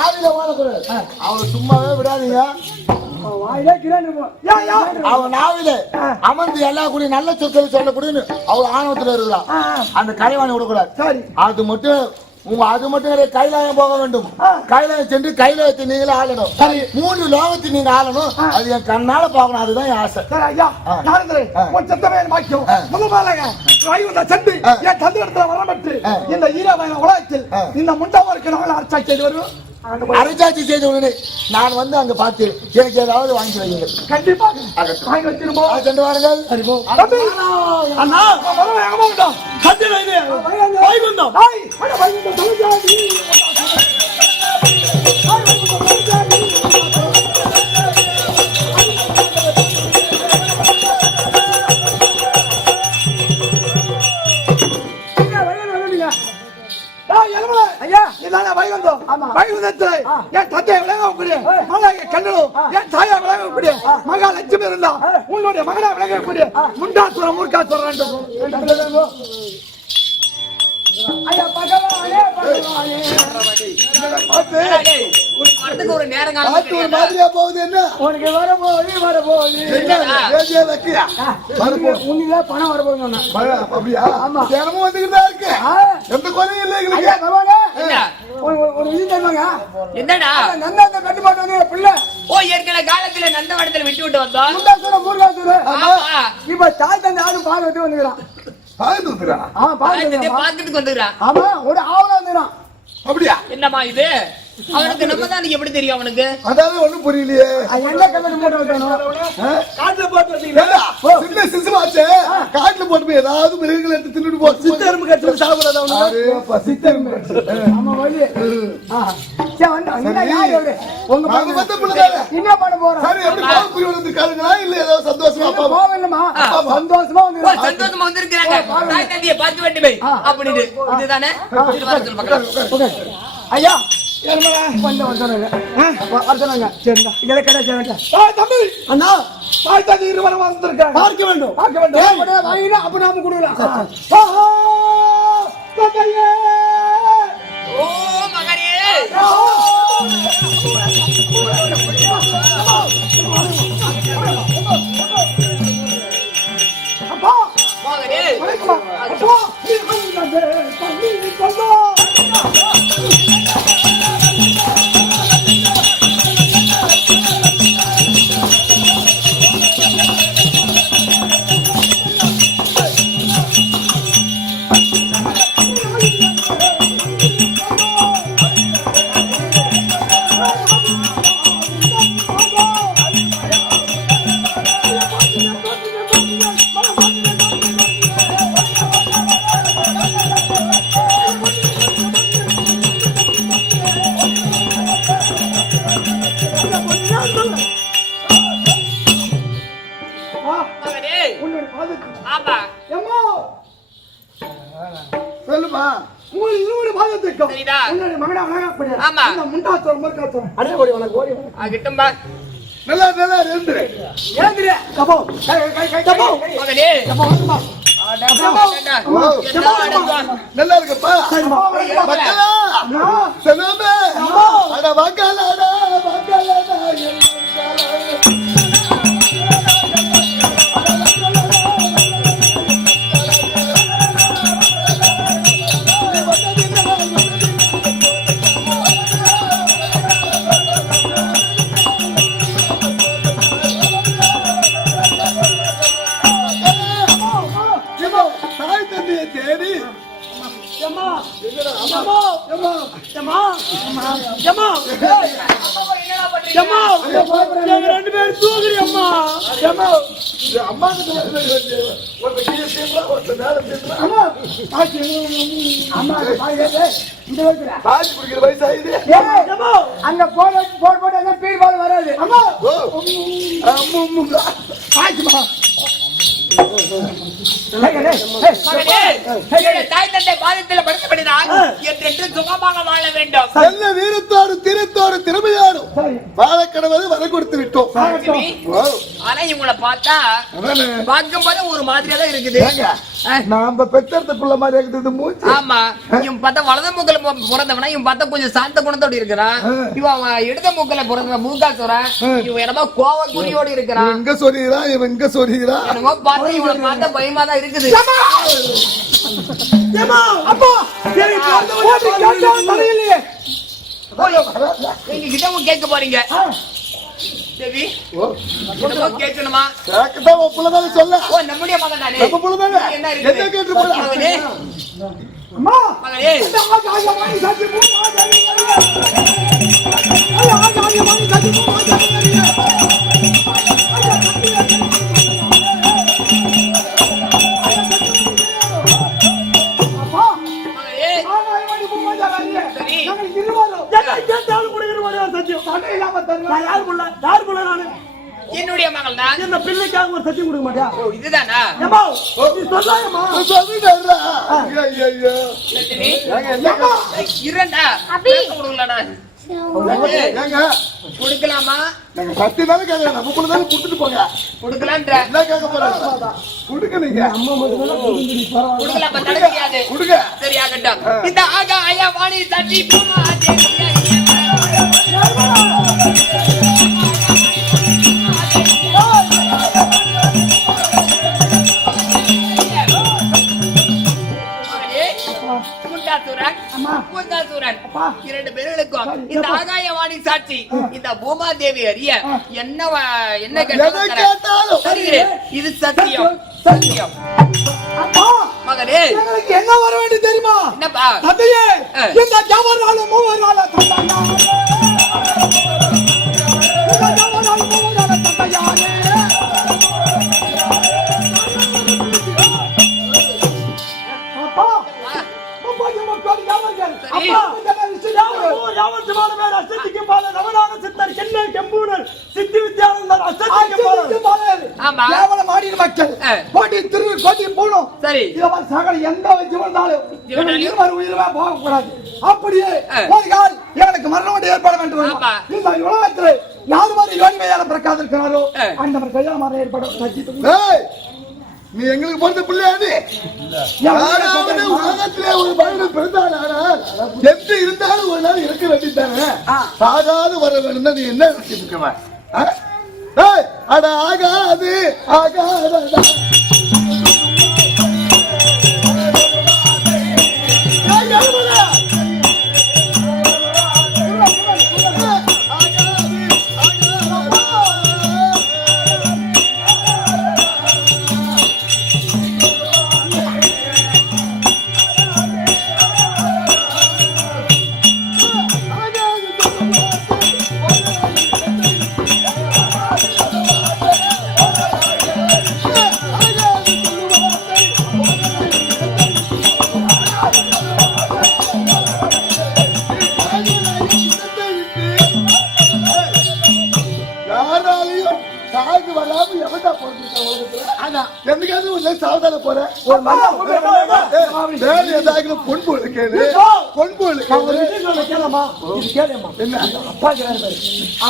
அவனை சும்மாவே விடாதீங்க. அவன் நாவில அமர்ந்து எல்லா கூடிய நல்ல சொற்களை சொல்லக்கூடிய அவள் ஆணவத்தில் இருக்கிறான். அந்த கலைவாணி விடக்கூடாது. அது மட்டும் அது மட்டும் கைலாயம் போக வேண்டும். கைலாயம் சென்று கைலாயத்தை நீங்களே ஆளணும். 3 லோகத்தை நீங்க ஆளணும். அது என் கண்ணால பார்க்கணும். அதுதான் என் ஆசை. இந்த ஈரமான உலகத்தில் இந்த முண்டவருக்கு அரசாட்சி செய்து வருவோம். அரசாட்சி செய்த உடனே நான் வந்து அங்க பார்த்து எனக்கு ஏதாவது வாங்கி வைங்க. கண்டிப்பாக வாங்கி வச்சிருப்போம். சென்று வாருங்கள். அண்ணா மகாலட்சுமி இருந்தா உன்னுடைய மகனா விளங்கக்கூடிய முண்டாசுரம் மூர்க்காசுரம் ஒரு நேரம் மாதிரியா போகுது. என்ன உனக்கு வரப்போகுது பணம் வரப்போகுது. அப்படியா? தினமும் வந்துகிட்டு தான் இருக்கு. எந்த குறையும் இல்லை எங்களுக்கு. ஒரு இது தருவாங்க. என்னடா நந்தாந்த கட்டுப்பாட்டு வந்து பிள்ளை ஏற்கனவே காலத்துல நந்தவனத்துல விட்டு விட்டு வந்தோம். முண்டாசுரம் மூர்க்காசுரம் இப்ப தாய் தந்தை ஆளும் பார்த்துட்டு வந்துக்கிறான். பாத்துட்டு வந்துக்கிறான். ஆமா ஒரு ஆவலம் வந்துக்கிறான். அப்படியா? என்னமா இது அவனுக்கு நம்ம தான் எப்படி தெரியும் அவனுக்கு? அதாவது ஒண்ணும் புரியலையே. என்ன கல்லூரி போட்டு வைக்கணும்? காட்டுல போட்டு சின்ன சிசுமாச்சு காட்டுல போட்டு போய் ஏதாவது மிருகங்கள் எடுத்து தின்னுட்டு போ. சித்தரும்பு கட்டு சாப்பிடாத அவனுக்கு சித்தரும்பு. ஆமா வழி. என்ன பண்ண போறோம்? இருக்காங்களா இல்ல ஏதோ சந்தோஷமா போவேணுமா? சந்தோஷமா வந்திருக்காங்க. தாய் தந்தையை பார்த்து வேண்டி போய் அப்படின்னு இதுதானே. ஐயா அண்ணா பார்க்க வேண்டும். அப்ப நாம கொடுக்கலாம். மகனே வணக்கம்மா. அப்பா, நீ வந்தது பண்ணி சொல்லோ. மகனே உன்னுடைய பாதத்துக்கு. ஆமா எம்மா, சொல்லுமா உங்கள் இருவருடைய பாதத்துக்கும் சரிதா. உன்னுடைய மகனை அழகாப்படியா. ஆமா. இந்த முண்டாத்தோம் முறுக்காத்தோம். அடே ஓடி உனக்கு ஓடி. கிட்டும்பா நல்லா நல்லா இருந்து ஏந்திரே. கபோ. கபோ. மகனே வாங்கம்மா. நல்லா இருக்கப்பா மக்களா செல்லாமே அட மக்களாடா மக்களாடா தாய் தந்தையை தேடி எம்மா. எம்மா. எம்மா. எம்மா. எம்மா. எம்மா. எங்க ரெண்டு பேரும் தூக்குறீங்க அம்மா. எம்மா. அம்மா ஒரு கீழே சேர்ந்தா ஒரு மேல சேர்ந்தா அம்மா. அம்மா இந்த வைக்கிறா. பாதி குடிக்கிற வயசாகுது ஏய் எம்மா. அங்க போட அங்க பீர் பால் வராது. அம்மா. ஆச்சுமா. மகனே தாய் தந்தை பாதத்தில் படுத்தப்படினால் என்றென்று சுகமாக வாழ வேண்டும். நல்ல வீரத்தோடு திறத்தோடு திறமையோடு வாழ கடவுளை வர கொடுத்து விட்டோம். ஆனா இவங்களை பார்த்தா பார்க்கும்போது ஒரு மாதிரியா தான் இருக்குது. நாம பெத்தெடுத்த புள்ள மாதிரி இருக்குது மூச்சு. ஆமா இவன் பார்த்தா வலது மூக்கல பிறந்தவனா இவன் பார்த்தா கொஞ்சம் சாந்த குணத்தோடு இருக்கிறான். இவன் இடது மூக்கல பிறந்த மூக்காசுரன். இவன் என்னமோ கோவ குறியோடு இருக்கிறான். எங்க சொல்லுகிறான் இவன் எங்க சொல்லுகிறான் என்னமோ பார்த்தா இவனை பார்த்தா பயமா தான் இருக்குது. அப்பா. சரி ஓடி கேட்டா தலையிலே. நீங்க கிட்டவும் கேட்க போறீங்க தேவி என்னமோ கேட்கணுமா? கேட்கத்தான் உன் புள்ளதானே சொல்ல. ஓ நம்முடைய மகன் தானே. நம்ம புள்ளதானே என்ன என்ன இருக்கு கேட்டு போல மகனே அம்மா. மகனே இந்த ஆகாயமானி சத்தி பூமாதேவி ஆகாயமானி சத்தி பூமாதேவி. மகனே ஆகாயமானி பூமாதேவி. சரி நாங்கள் இருவரும் கேட்டாலும் கூட இருவாரு சத்தியம். சண்டை இல்லாம தருவோம். நான் யார் புள்ள? யார் புள்ள நானு? என்னுடைய மகள் தான். இந்த பிள்ளைக்காக ஒரு சத்தியம் கொடுக்க மாட்டியா? ஓ இதுதானா? ஏம்மா, நீ சொல்லாயம்மா. சொல்லுடா. ஐயோ தேவி என்னங்க இரண்டா பேச விடுங்களா? ஏங்க கொடுக்கலாமா? நாங்க சத்தி தானே கேட்கறோம். நம்ம புள்ளதானே கொடுத்துட்டு போங்க. கொடுக்கலான்ற என்ன கேட்க போறாங்க கொடுக்க நீங்க கொடுக்கலாமா? தட முடியாது. கொடுங்க. சரி ஆகட்டும். இந்த ஆகாய வாணி தட்டி பூமாதேவி இரண்டு பேர்களுக்கும் இந்த ஆகாயவாணி சாட்சி இந்த பூமாதேவி அறிய என்ன கேட்டாலும் தருகிறேன். இது சத்தியம் சத்தியம். மகனே எங்களுக்கு என்ன வர வேண்டிய தெரியுமா? என்னப்பா? தந்தையே இந்த ஜவஹர்லால் மூவரால தந்தையா. இந்த ஜவஹர்லால் மூவரால தந்தையாரே. அப்பா அப்பா நமக்கு யாவர்கள். சரி. அப்பா யாவற்றுமான பேர் அசத்திக்கும் பால ரமணான சித்தர் கென்னை கெம்பூனர் சித்தி வித்யானந்தர் அசத்திக்கும் பால. ஆமா. கேவலம் ஆடின மக்கள் கோட்டி திரு கோட்டி போகணும். சரி. இவன் சகல எந்த ஜீவனாலும் ஜீவனாலும் இருவர் உயிரவே போகக்கூடாது. அப்படியே ஒரு கால் எனக்கு மரணம் ஏற்பட வேண்டும். ஆமா. இந்த உலகத்தில் யார் மாதிரி யோனிமையால பிறக்காது இருக்கிறாரோ அந்த கல்யாணம் மரணம் ஏற்படும். ஏய், நீ எங்களுக்கு பிறந்த பிள்ளையாது. யாராவது உலகத்திலே ஒரு மனிதன் பிறந்தானால் எந்த இருந்தாலும் ஒரு நாள் இருக்க வேண்டியதானே. ஆகாது வர வேண்டும். நீ என்ன நினைச்சிருக்கவ? அட ஆகாது ஆகாதடா ஊர்ல சாவதால போறேன் ஒரு மண்ணை வேலை ஏதாவது பொன்பு கேளு பொன்பு கேளமா இது கேளுமா என்ன அப்பா கேளு பாரு.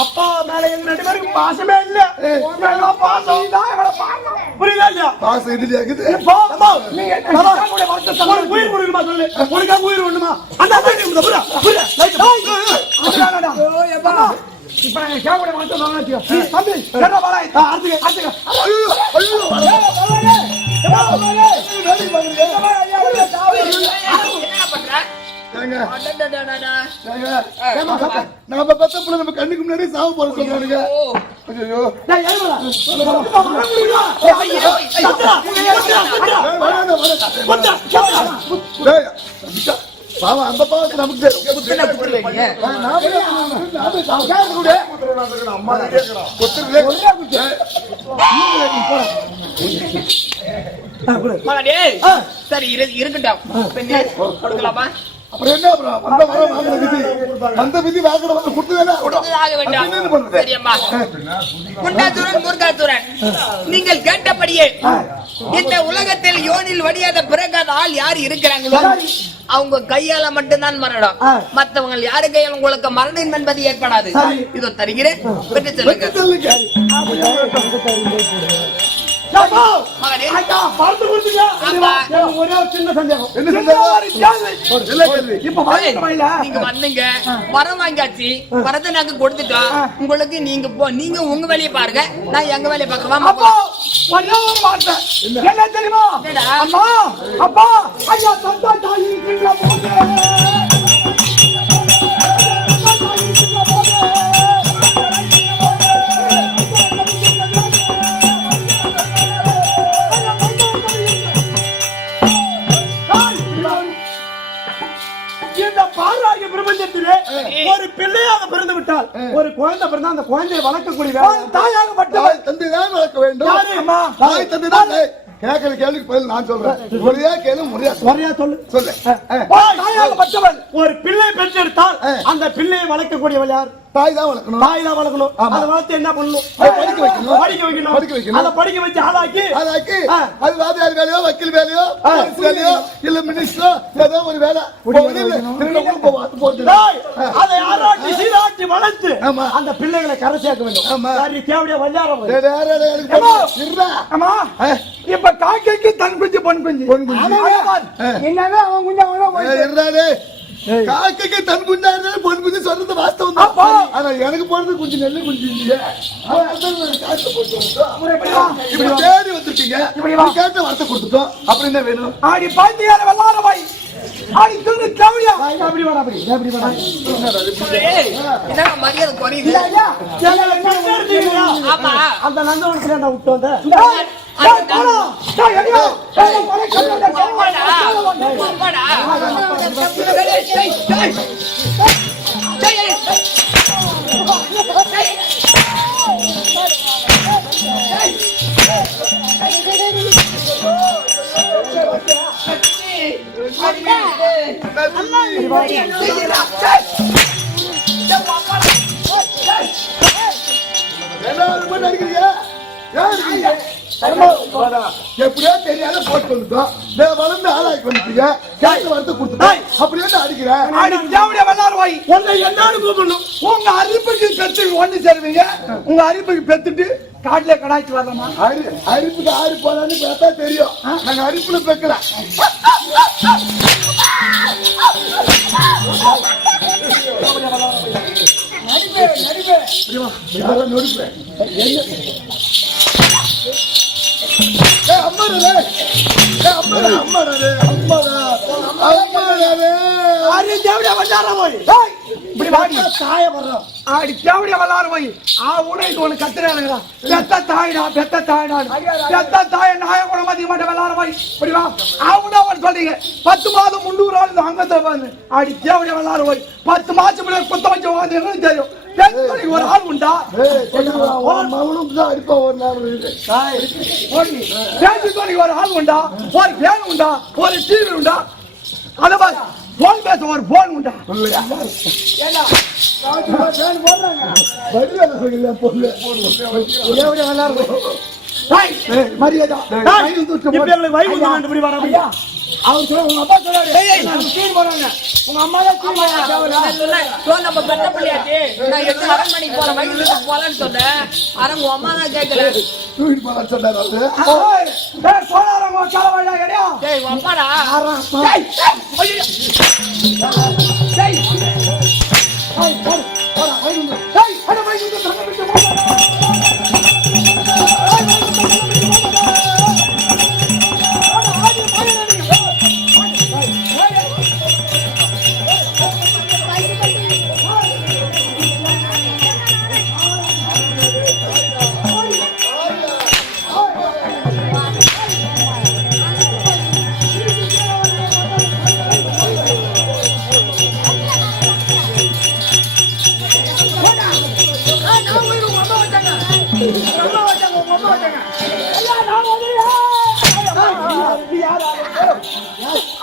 அப்பா மேல எங்க 2 பேருக்கு பாசமே இல்ல உன் மேல பாசம் தான் எவ்வளவு பாசம் புரியுதா இல்லையா பாசம் இதுல இருக்குது இப்போ நீங்க ஒரு உயிர் கொடுக்கணுமா சொல்லு உனக்கு உயிர் ஒண்ணுமா அந்த புரியா புரியா புரியா இப்ப நான் கேவல மாட்டோம் வாங்கிட்டியோ தம்பி என்ன பாடா அடுத்து நம்ம பத்த புள்ள நம்ம கண்ணுக்கு முன்னாடி சாவு போற சொல்றானுங்க ஐயோ பாவம் அந்த பாவத்தை நமக்கு சரி இருக்கட்டும் கொடுக்கலாமா அப்புறம் என்ன வந்த வர வாங்குற விதி வந்த விதி வாங்குற வந்து கொடுத்துதானே சரியம்மா குண்டாத்துரன் முருகாத்துரன் நீங்கள் கேட்டபடியே இந்த உலகத்தில் யோனில் வடியாத பிறகு ஆள் யார் இருக்கிறாங்களோ அவங்க கையால மட்டும்தான் மரணம் மற்றவங்க யாரு கையால உங்களுக்கு மரணம் என்பது ஏற்படாது இதோ தருகிறேன் பெற்று செல்லுங்க நீங்க வந்தீங்க மரம் வாங்கியாச்சு மரத்தை நாங்க கொடுத்துட்டோம் உங்களுக்கு நீங்க உங்க வேலையை பாருங்க நான் எங்க வேலையை பார்க்கவா என்ன தெரியுமா அம்மா அப்பா ஐயா தந்தா தாயி பிரபஞ்சத்திலே ஒரு பிள்ளையாக பிறந்து விட்டால் ஒரு குழந்தை பிறந்தா அந்த குழந்தையை வளர்க்கக்கூடிய தாயாக மட்டும் தந்தைதான் வளர்க்க வேண்டும் தாய் தந்தைதான் கேட்கிற கேள்விக்கு பதில் நான் சொல்றேன் முறையா கேளு முறையா சொல்லு சொல்லு தாயாக மட்டும் ஒரு பிள்ளை பெற்றெடுத்தால் அந்த பிள்ளையை வளர்க்கக்கூடியவள் யார் தாய் தான் வளர்க்கணும் அதை வளர்த்து என்ன பண்ணணும் படிக்க வைக்கணும் அதை படிக்க வச்சு ஆளாக்கி அது வாதியார் வேலையோ வக்கீல் வேலையோ வேலையோ இல்ல மினிஸ்டரோ ஏதோ ஒரு வேலை அதை ஆராய்ச்சி சீராட்டி வளர்த்து அந்த பிள்ளைகளை கரை சேர்க்க வேண்டும் தேவையா வல்லாரம் இப்ப காக்கைக்கு தன் குஞ்சு பொன் குஞ்சு என்னன்னா அவன் குஞ்சு காக்கைக்கு தன் குஞ்சா இருந்தாலும் பொன் குஞ்சு சொல்றது வாஸ்தவம் தான். ஆனா எனக்கு போறது குஞ்சு நெல்லு குஞ்சு இல்லையே இப்படி தேடி வந்திருக்கீங்க கேட்ட வார்த்தை கொடுத்துட்டோம் அப்படி என்ன வேணும் ஆடி பாண்டியார வெள்ளார வாய் ஆடி சொல்லு தேவையா அப்படி வாடா அப்படி வாடா என்ன மரியாதை குறையுது ஆமா அந்த நந்தவனத்துல நான் விட்டு வந்தேன் எல்லாரும் நடிக்கிறீங்க எப்படியோ தெரியாத போட்டு வந்துட்டோம் வளர்ந்து ஆளாக்கி வந்துட்டீங்க கேட்ட வார்த்தை கொடுத்துட்டோம் அப்படியே அடிக்கிறேன் என்னன்னு கூப்பிடணும் உங்க அரிப்புக்கு பெத்து ஒண்ணு சேருவீங்க உங்க அரிப்புக்கு பெத்துட்டு காட்டுல கடாய்ச்சி வரலாமா அரிப்புக்கு ஆறு போலான்னு பார்த்தா தெரியும் நாங்க அரிப்புல பெக்கல சொல்றீங்க 10 மாதம் 300 ஆள் அங்கத்தை அடி தேவையா விளாட போய் 10 மாசம் குத்த வச்சு தெரியும் ஒரு ஆள் உண்டா மகனும் தான் இருப்போம் ஒரு நாள் ஒரு ஆள் உண்டா ஒரு ஃபேன் உண்டா ஒரு டிவி உண்டா அத போன் பேச ஒரு போன் உண்டா ஏண்டா ஃபேன் போடுறாங்க பதில சொல்ல பொண்ணு எவ்வளவு நல்லா இருக்கும் மரியாதை அவர் சொல்ல உங்க அப்பா சொல்றாரு சீன் போறாங்க உங்க அம்மா தான் சீன் போறாங்க நம்ம பெத்த பிள்ளையாச்சு நான் எட்டு அரண்மனைக்கு போற வயசுக்கு போலன்னு சொன்னேன் ஆனா உங்க அம்மா தான் கேட்கல தூக்கிட்டு போற சொன்னாரு சோழாரங்க காலவாடா கிடையா டேய் உங்க அம்மாடா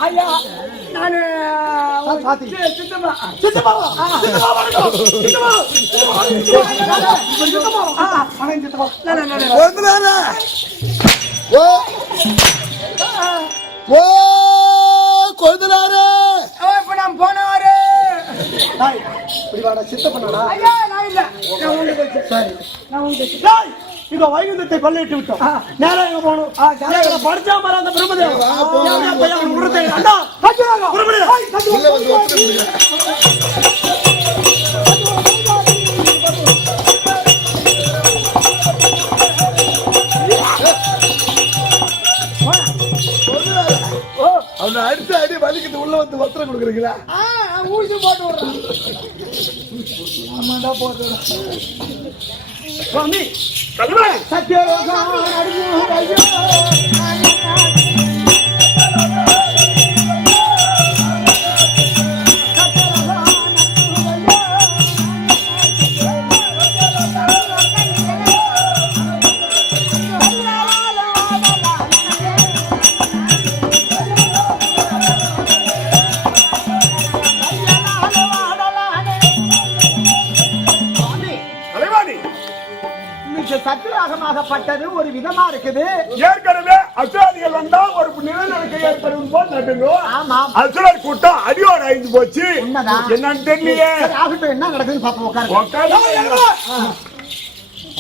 ஐயா நானு சித்தப்பா இப்ப நான் போனவாரு ஐயா நான் இல்ல நான் உங்களுக்கு சரி நான் உங்களுக்கு இதோ வைகுந்தத்தை கொள்ளையிட்டு விட்டோம் நேரம் எங்க போகணும் படிச்சா மாதிரி அந்த பிரம்மதேவன் உருத்தை அண்ணா அவனை அடிச்சு அடி வலிக்கிட்டு உள்ள வந்து வஸ்திரம் கொடுக்குறீங்களா ஊசி போட்டு விடுறான் ஆமாண்டா போட்டு சுவாமி சத்தியலோகம் அடிக்கும் ஐயோ சத்திராகமாகப்பட்டது ஒரு விதமா இருக்குது. ஏற்கனவே அசுராதிகள் வந்தா ஒரு நிலநடுக்கம் ஏற்படும் போல் நடுங்கும். ஆமாம். அசுரர் கூட்டம் அடியோட அழிஞ்சு போச்சு. என்னன்னு தெரியலையே. ஆகட்டும், என்ன நடக்குதுன்னு பாப்போம். உட்காரு.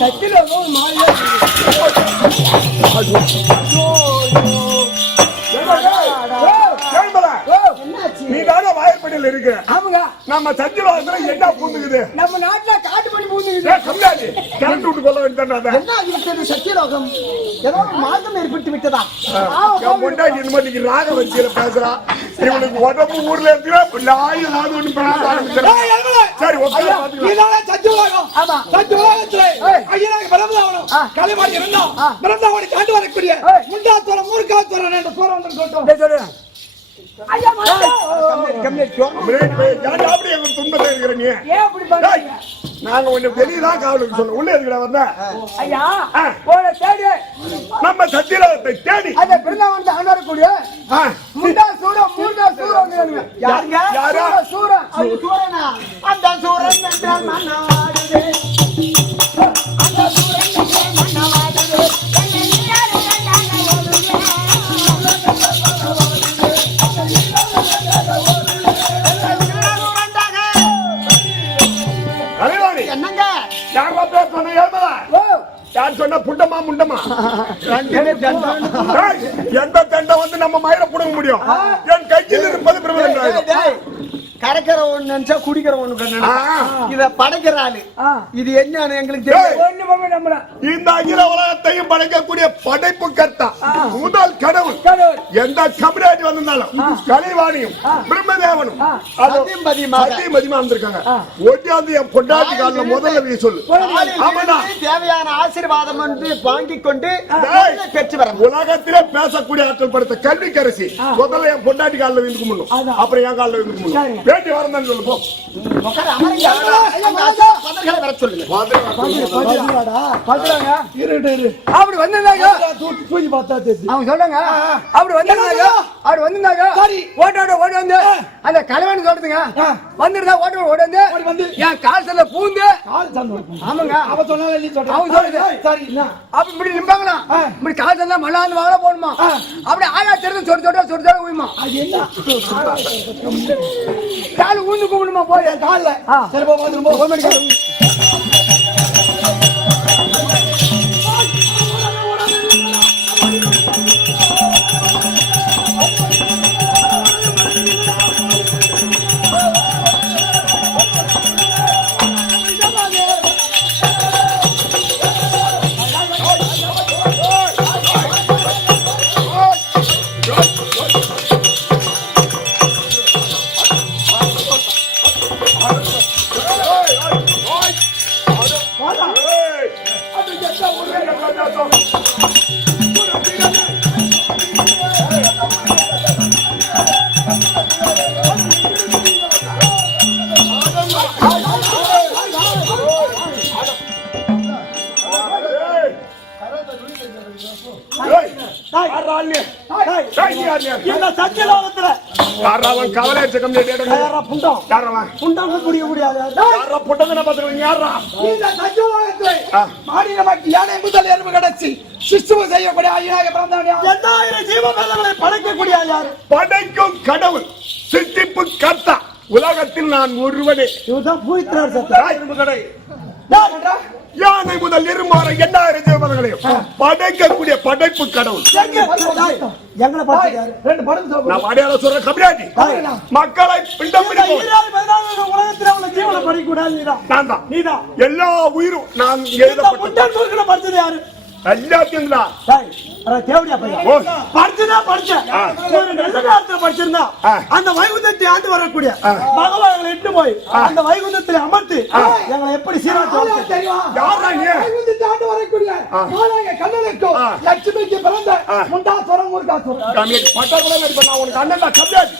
சத்திரகம் மாறியா நீ தானே வாய்ப்படியில் இருக்கு. ஆமாங்க. நம்ம சத்தியவாதத்துல என்ன பூந்துக்குது? நம்ம நாட்டுல காட்டு பண்ணி பூந்துக்குது. கம்மியாடி கரண்ட் விட்டு கொள்ள வேண்டாம். என்ன இருக்கிறது? சத்தியலோகம் ஏதோ மாற்றம் ஏற்பட்டு விட்டதா? முன்னாடி இன்னைக்கு ராக வச்சியில பேசுறா. இவனுக்கு உடம்பு ஊர்ல இருக்கிற ஆயுள் ஒண்ணு பேச ஆரம்பிச்சிடலாம். சரி சத்தியலோகம். ஆமா, சத்தியலோகத்திலே ஐயனாக பிரம்மதாவனம் கலைமாடி இருந்தா பிரம்மதாவனை காண்டு வரக்கூடிய முண்டாத்துவரம் மூர்க்காத்துவரம் என்ற சோழ வந்து சொல்லிட்டோம். ஐயா துன்பத்தை இருக்கிற நீ ஏன் அப்படி பண்றீங்க? நாங்க கொஞ்சம் வெளியதான் காவலுக்கு சொன்னோம். உள்ள இருக்கிற வந்த ஐயா போல தேடி நம்ம சத்தியலோகத்தை தேடி அந்த பிருந்தாவனத்தை அண்ணாரக்கூடிய முண்டா சூரம் மூண்டா சூரம் யாருங்க? யாரா சூரம்? அது சூரனா? அந்த சூரன் என்றால் மன்னவாடுது. அந்த சூரன் என்றால் மன்னவாடுது. என்னங்க யார் சொன்ன ஏழ்மலா? யார் சொன்ன புண்டமா முண்டமா? எந்த தண்டை வந்து நம்ம மயிரை புடுங்க முடியும்? என் கையில் இருப்பது பிரபலம். கரைக்கிற ஒண்ணு நினைச்சா குடிக்கிற ஒண்ணு இத படைக்கிற ஆளு இது என்னன்னு எங்களுக்கு தெரியும். இந்த அகில உலகத்தையும் படைக்கக்கூடிய படைப்பு கர்த்தா முதல் கடவுள். எந்த கபிராஜ் வந்திருந்தாலும் கலைவாணியும் பிரம்மதேவனும் அதிகமா வந்திருக்காங்க. ஒட்டியாந்து என் பொண்டாட்டி காலில் முதல்ல நீ சொல்லு. தேவையான ஆசீர்வாதம் வந்து வாங்கிக் கொண்டு பெற்று வர உலகத்திலே பேசக்கூடிய ஆற்றல் படுத்த கல்விக்கரசி முதல்ல என் பொண்டாட்டி காலில் விழுந்து கும்பிடணும். அப்புறம் என் காலில் விழுந்து கும்பிடணும். வேண்டி வரந்தான்னு சொல்லு போ. அப்படி வந்தாங்க அவங்க சொல்றாங்க அப்படி வந்தாங்க அவர் வந்திருந்தாங்க சரி ஓடி வந்து அந்த கலவன் சொல்றதுங்க வந்துருந்தா ஓடி வந்து என் கால் செல்ல பூந்து ஆமாங்க அவ சொன்னால நீ சொல்ற அவன் சொல்லுது சரி என்ன அப்ப இப்படி நிப்பாங்களா இப்படி கால் செல்ல மல்லாந்து வாழ போகணுமா அப்படி ஆயா தெரிஞ்சு சொட்டு ஊயுமா அது என்ன கால் ஊந்து கூப்பிடுமா போய் என் கால்ல சரி போ வந்து படைக்கும் கடவுள் சித்திப்பு கர்த்தா உலகத்தில் நான் ஒருவனே யானை முதல் எருமாற 8000 ஜீவன்களையும் படைக்கக்கூடிய படைப்பு கடவுள் நான் அடையாளம் சொல்ற கபிராஜி மக்களை பிண்டம் எல்லா உயிரும் நான் எழுதப்பட்டது யாரு எல்லாத்தையும் அந்த வைகுந்தத்தை ஆண்டு வரக்கூடிய பகவான் இட்டு போய் அந்த வைகுந்தத்தில் அமர்த்து எங்களை எப்படி ஆண்டு வரக்கூடிய கண்ணனுக்கும் லட்சுமிக்கு பிறந்த முண்டாசுரம் முருகாசுரம் உனக்கு அண்ணன் கபிராஜி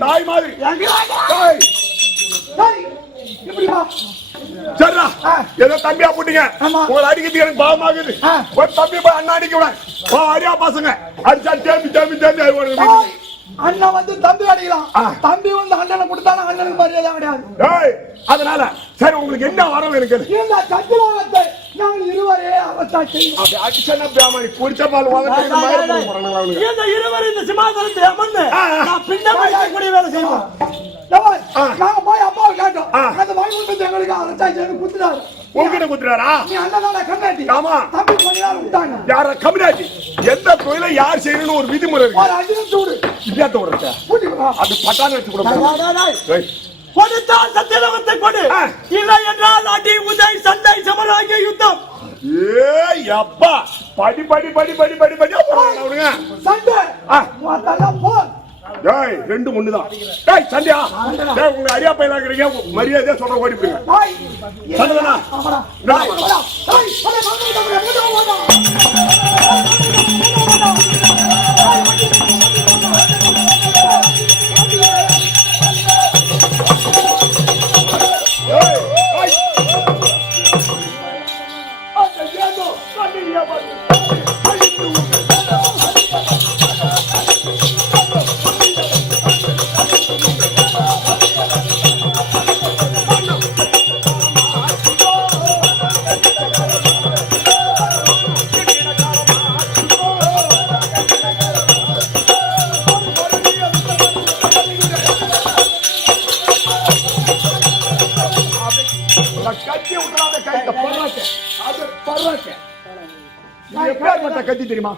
தாய் மாதிரி ஏதோ தம்பியா போட்டீங்க உங்களை அடிக்கிறது எனக்கு பாவமாகுது ஒரு தம்பி போய் அண்ணா அடிக்க விட அடியா பசங்க அடிச்சா தேம்பி தேம்பி தேம்பி அண்ணன் வந்து தம்பி அடிக்கலாம் தம்பி வந்து அண்ணனை கொடுத்தாலும் அண்ணனுக்கு மரியாதை கிடையாது அதனால சரி உங்களுக்கு என்ன வரும் எனக்கு இந்த சத்தியவாதத்தை நாங்கள் இருவரே அவசாட்சி அப்படி அடிச்சனா பிராமணி குடிச்ச பால் வாங்க இந்த இருவர் இந்த சிம்மாசனத்தில் அமர்ந்து நான் பின்ன கூடிய வேலை செய்வோம் நாங்க போய் அம்மாவை கேட்டோம் அந்த வைகுண்டத்தை எங்களுக்கு அவசாட்சி குத்துறாரு உங்ககிட்ட குத்துறாரா நீ அண்ணனால கண்ணாட்டி ஆமா தம்பி கொஞ்ச நாள் விட்டாங்க யார கம்மியாச்சு எந்த தொழிலை யார் செய்யணும்னு ஒரு விதிமுறை இருக்கு ஒரு அஞ்சு சூடு வித்தியாசம் வருது அது பட்டான வச்சு கொடுப்பாங்க கொடுத்தால் சத்தியலோகத்தை கொடு இல்லை என்றால் அடி உதை சண்டை சமராகிய யுத்தம் அப்பா படி படி படி படி படி படி சண்டை போன் ரெண்டு ஒண்ணுதான் சண்டையா உங்க அரியா பையனா இருக்கிறீங்க மரியாதையா சொல்ற ஓடி போடுங்க சண்டைதானா கத்தி தெரியுமா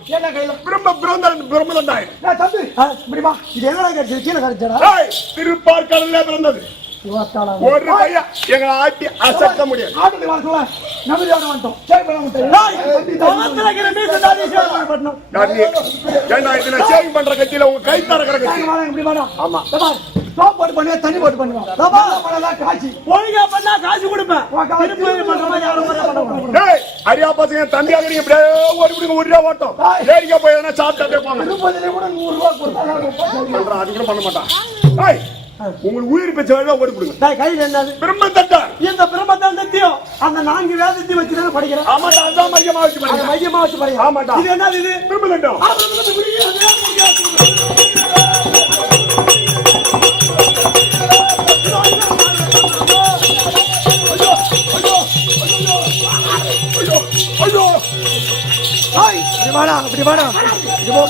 திருப்பார்கடல்ல பிறந்தது ஒரு பையன் எங்களை ஆட்டி அசக்க முடியாது சேவிங் பண்ற கட்சியில உங்க கை தரக்கிற கட்சி ஆமா போட்டு பண்ணுவா தண்ணி போட்டு பண்ணுவா காசு ஒழுங்கா பண்ணா காசு கொடுப்பேன் அரியா பசங்க தம்பியாக நீங்க இப்படியே ஒரு ரூபா ஓட்டம் வேடிக்கை போய் சாப்பிட்டு போங்க கூட 100 ரூபாய் கொடுத்தா அது கூட பண்ண மாட்டான் உங்களுக்கு உயிர் பிச்சை வேணா ஓடி போடுங்க. டேய், கையில என்னது? பிரம்ம தட்டம். இந்த பிரம்மதண்டத்தையும் அந்த 4 வேதத்தையும் வச்சுதான் படிக்கிறேன். ஆமாடா, அதான் மையமா வச்சு அதை படிங்க. மையமா வச்சு படிக்கிறேன். ஆமாடா. இது என்னது இது? பிரம்ம தட்டம். பிரம்மதண்டம் புரியுது. ஐயோ, ஏய், இப்படி வாடா, இப்படி வாடா. இது போ.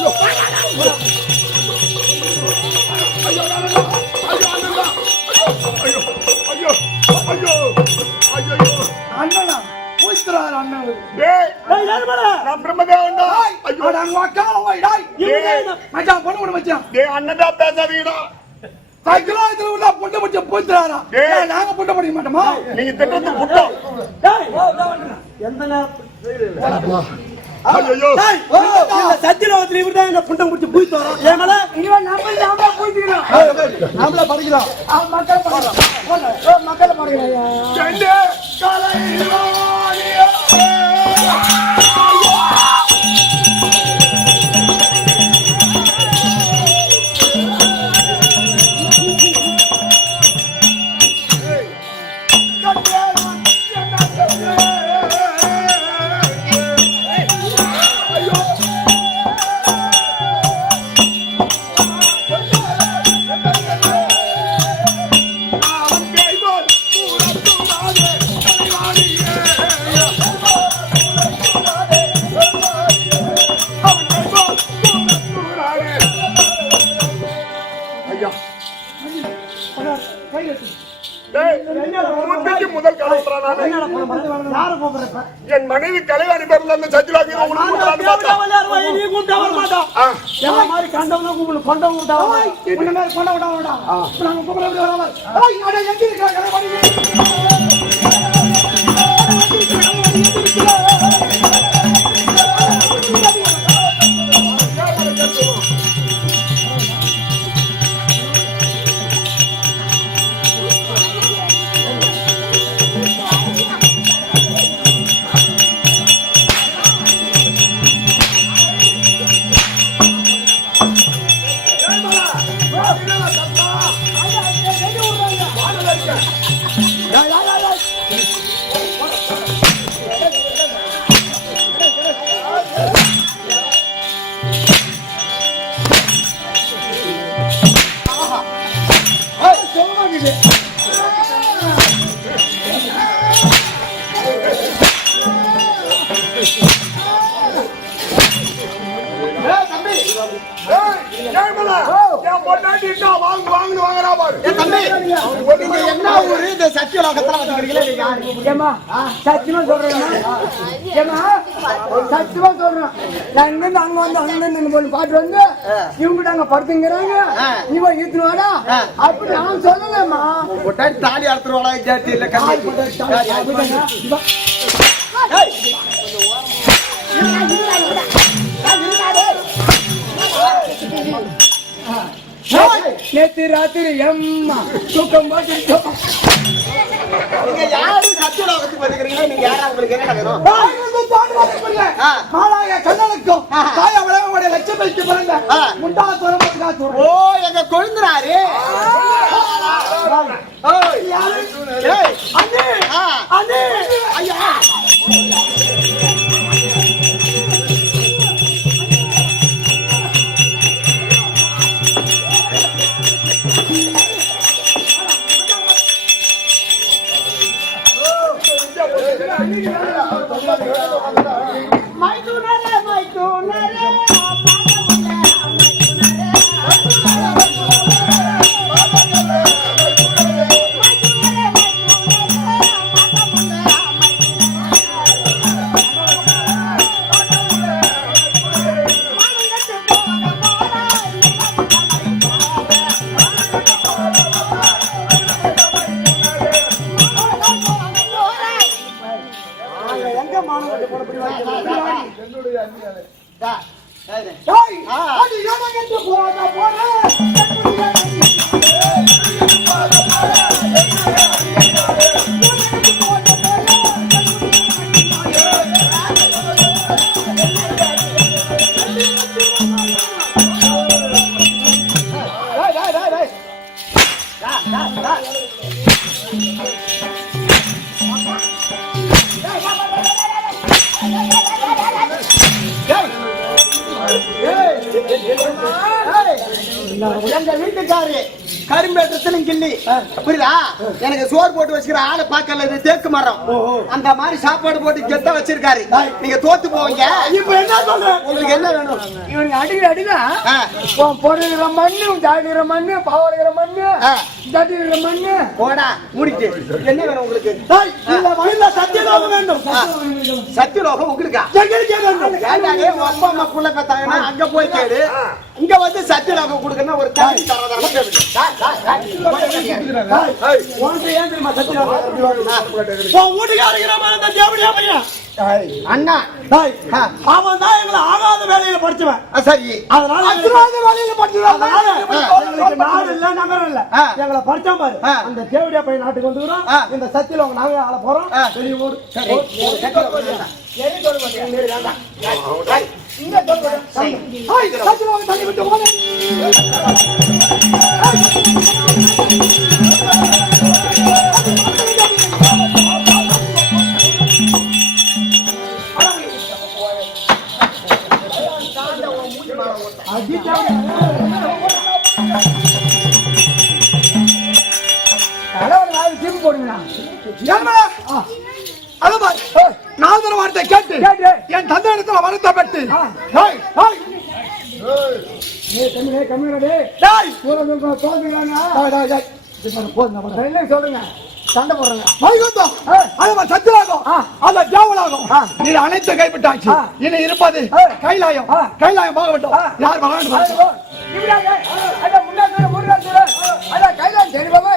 ஐயோ, ஐயோ, ஐயோ, ஐயோ, ஐயோ. அண்ணனா போய்க்கிறார் அண்ணன். டேய், டேய், யாரு மேல? நான் பிரம்மதேவன்டா. ஐயோ, அட அங்க அக்கா ஓய் டேய். இவங்க மச்சான் பொண்ணு கூட மச்சான். டேய் அண்ணன்டா பேசாதீங்கடா. சைக்கிளாத்துல உள்ள பொண்ணு மச்சான் போய்க்கிறாரா? டேய், நாங்க பொண்ணு படிக்க மாட்டோமா? நீங்க திட்டத்து புட்டோம். டேய், எந்த நேரத்துல ஐயோ, டேய், இந்த சத்தியலோகத்துல இவர்தான் என்ன புண்டம் புடிச்சு போய் தரோம். ஏமல இவன் நாம போய்க்கிறோம். நாமள படிக்கிறோம். மக்கள் படிக்கிறோம். மக்கள் படிக்கிறோம். செண்டே கலைவாணியா. முதல் காலம் யார போறப்ப என் மனைவி கலைவாணி பேர்ல அந்த சத்தியலாகி நீ கூப்பிட்டா வர மாட்டா. என்ன மாதிரி கண்டவங்க கூப்பிடு கொண்டவங்க கூப்பிட்டா இந்த மாதிரி கொண்ட விடாமடா. நாங்க கூப்பிட வராம ஏய் அட எங்க இருக்கா கலைவாணி? என்ன ஊரு இந்த சத்தியலோகத்துல வந்துக்கிறீங்களா? ஏமா சத்தியமா சொல்றேன். ஏமா சத்தியமா சொல்றேன். நான் இங்கிருந்து அங்க வந்து அங்கிருந்து போய் பாட்டு வந்து இவங்க அங்க படுத்துங்கிறாங்க. இவன் ஈத்துவாடா அப்படி நான் சொல்லலம்மா. தாலி அறுத்துருவாளா ஜாத்தி இல்ல நேத்து ராத்திரி எம்மா தூக்கம் போட்டு யாரு சத்தியலோகத்துக்கு வந்துக்கிறீங்களா? நீங்க யாரா? உங்களுக்கு என்ன வேணும்? கண்ணனுக்கும் தாய் அவளோட லட்சம் பிறந்த முண்டா தூரம். ஓ எங்க கொழுந்துறாரு. எங்க வீட்டுக்காரு கரும்பேற்றத்திலும் கிள்ளி புரியுதா? எனக்கு சோறு போட்டு வச்சுக்கிற ஆளை பார்க்கல, இது தேக்கு மரம். அந்த மாதிரி சாப்பாடு போட்டு கெத்த வச்சிருக்காரு. நீங்க தோத்து போவீங்க. இப்ப என்ன சொல்ற? உங்களுக்கு என்ன வேணும்? இவனுக்கு அடிக்க பொருளுகிற மண்ணு, தாடுகிற மண்ணு, பாவடுகிற மண்ணு, தட்டுகிற மண்ணு. போடா முடிச்சு. என்ன வேணும் உங்களுக்கு? சத்தியலோகம் வேண்டும். சத்தியலோகம் உங்களுக்கு அப்பா அம்மா புள்ள பெத்தாங்கன்னா அங்க போய் கேடு. இங்க வந்து சத்தியலோகம் கொடுக்கணும் ஒரு தாய் அண்ணா அவன் தான் எங்களை ஆகாத வேலையில படிச்சவன். சரி, அதனால வேலையில படிச்சவன். நாடு இல்ல நகரம் இல்ல, எங்களை படிச்சா பாரு. அந்த தேவடியா பையன் நாட்டுக்கு வந்துக்கிறோம். இந்த சத்தியலோகம் நாங்க ஆள போறோம். வெளிய ஊர் சத்தியலோகம் தள்ளி விட்டு போனேன். வார்த்தை கேட்டு என் தந்தை இடத்துல வருத்தப்பட்டு சொல்லுங்க சண்டை போடுறாங்க. நீ அனைத்து கைப்பட்டாச்சு. இனி இருப்பது கைலாயம். கைலாயம் போகட்டும். யார் கைலாயம் தெரியுமா?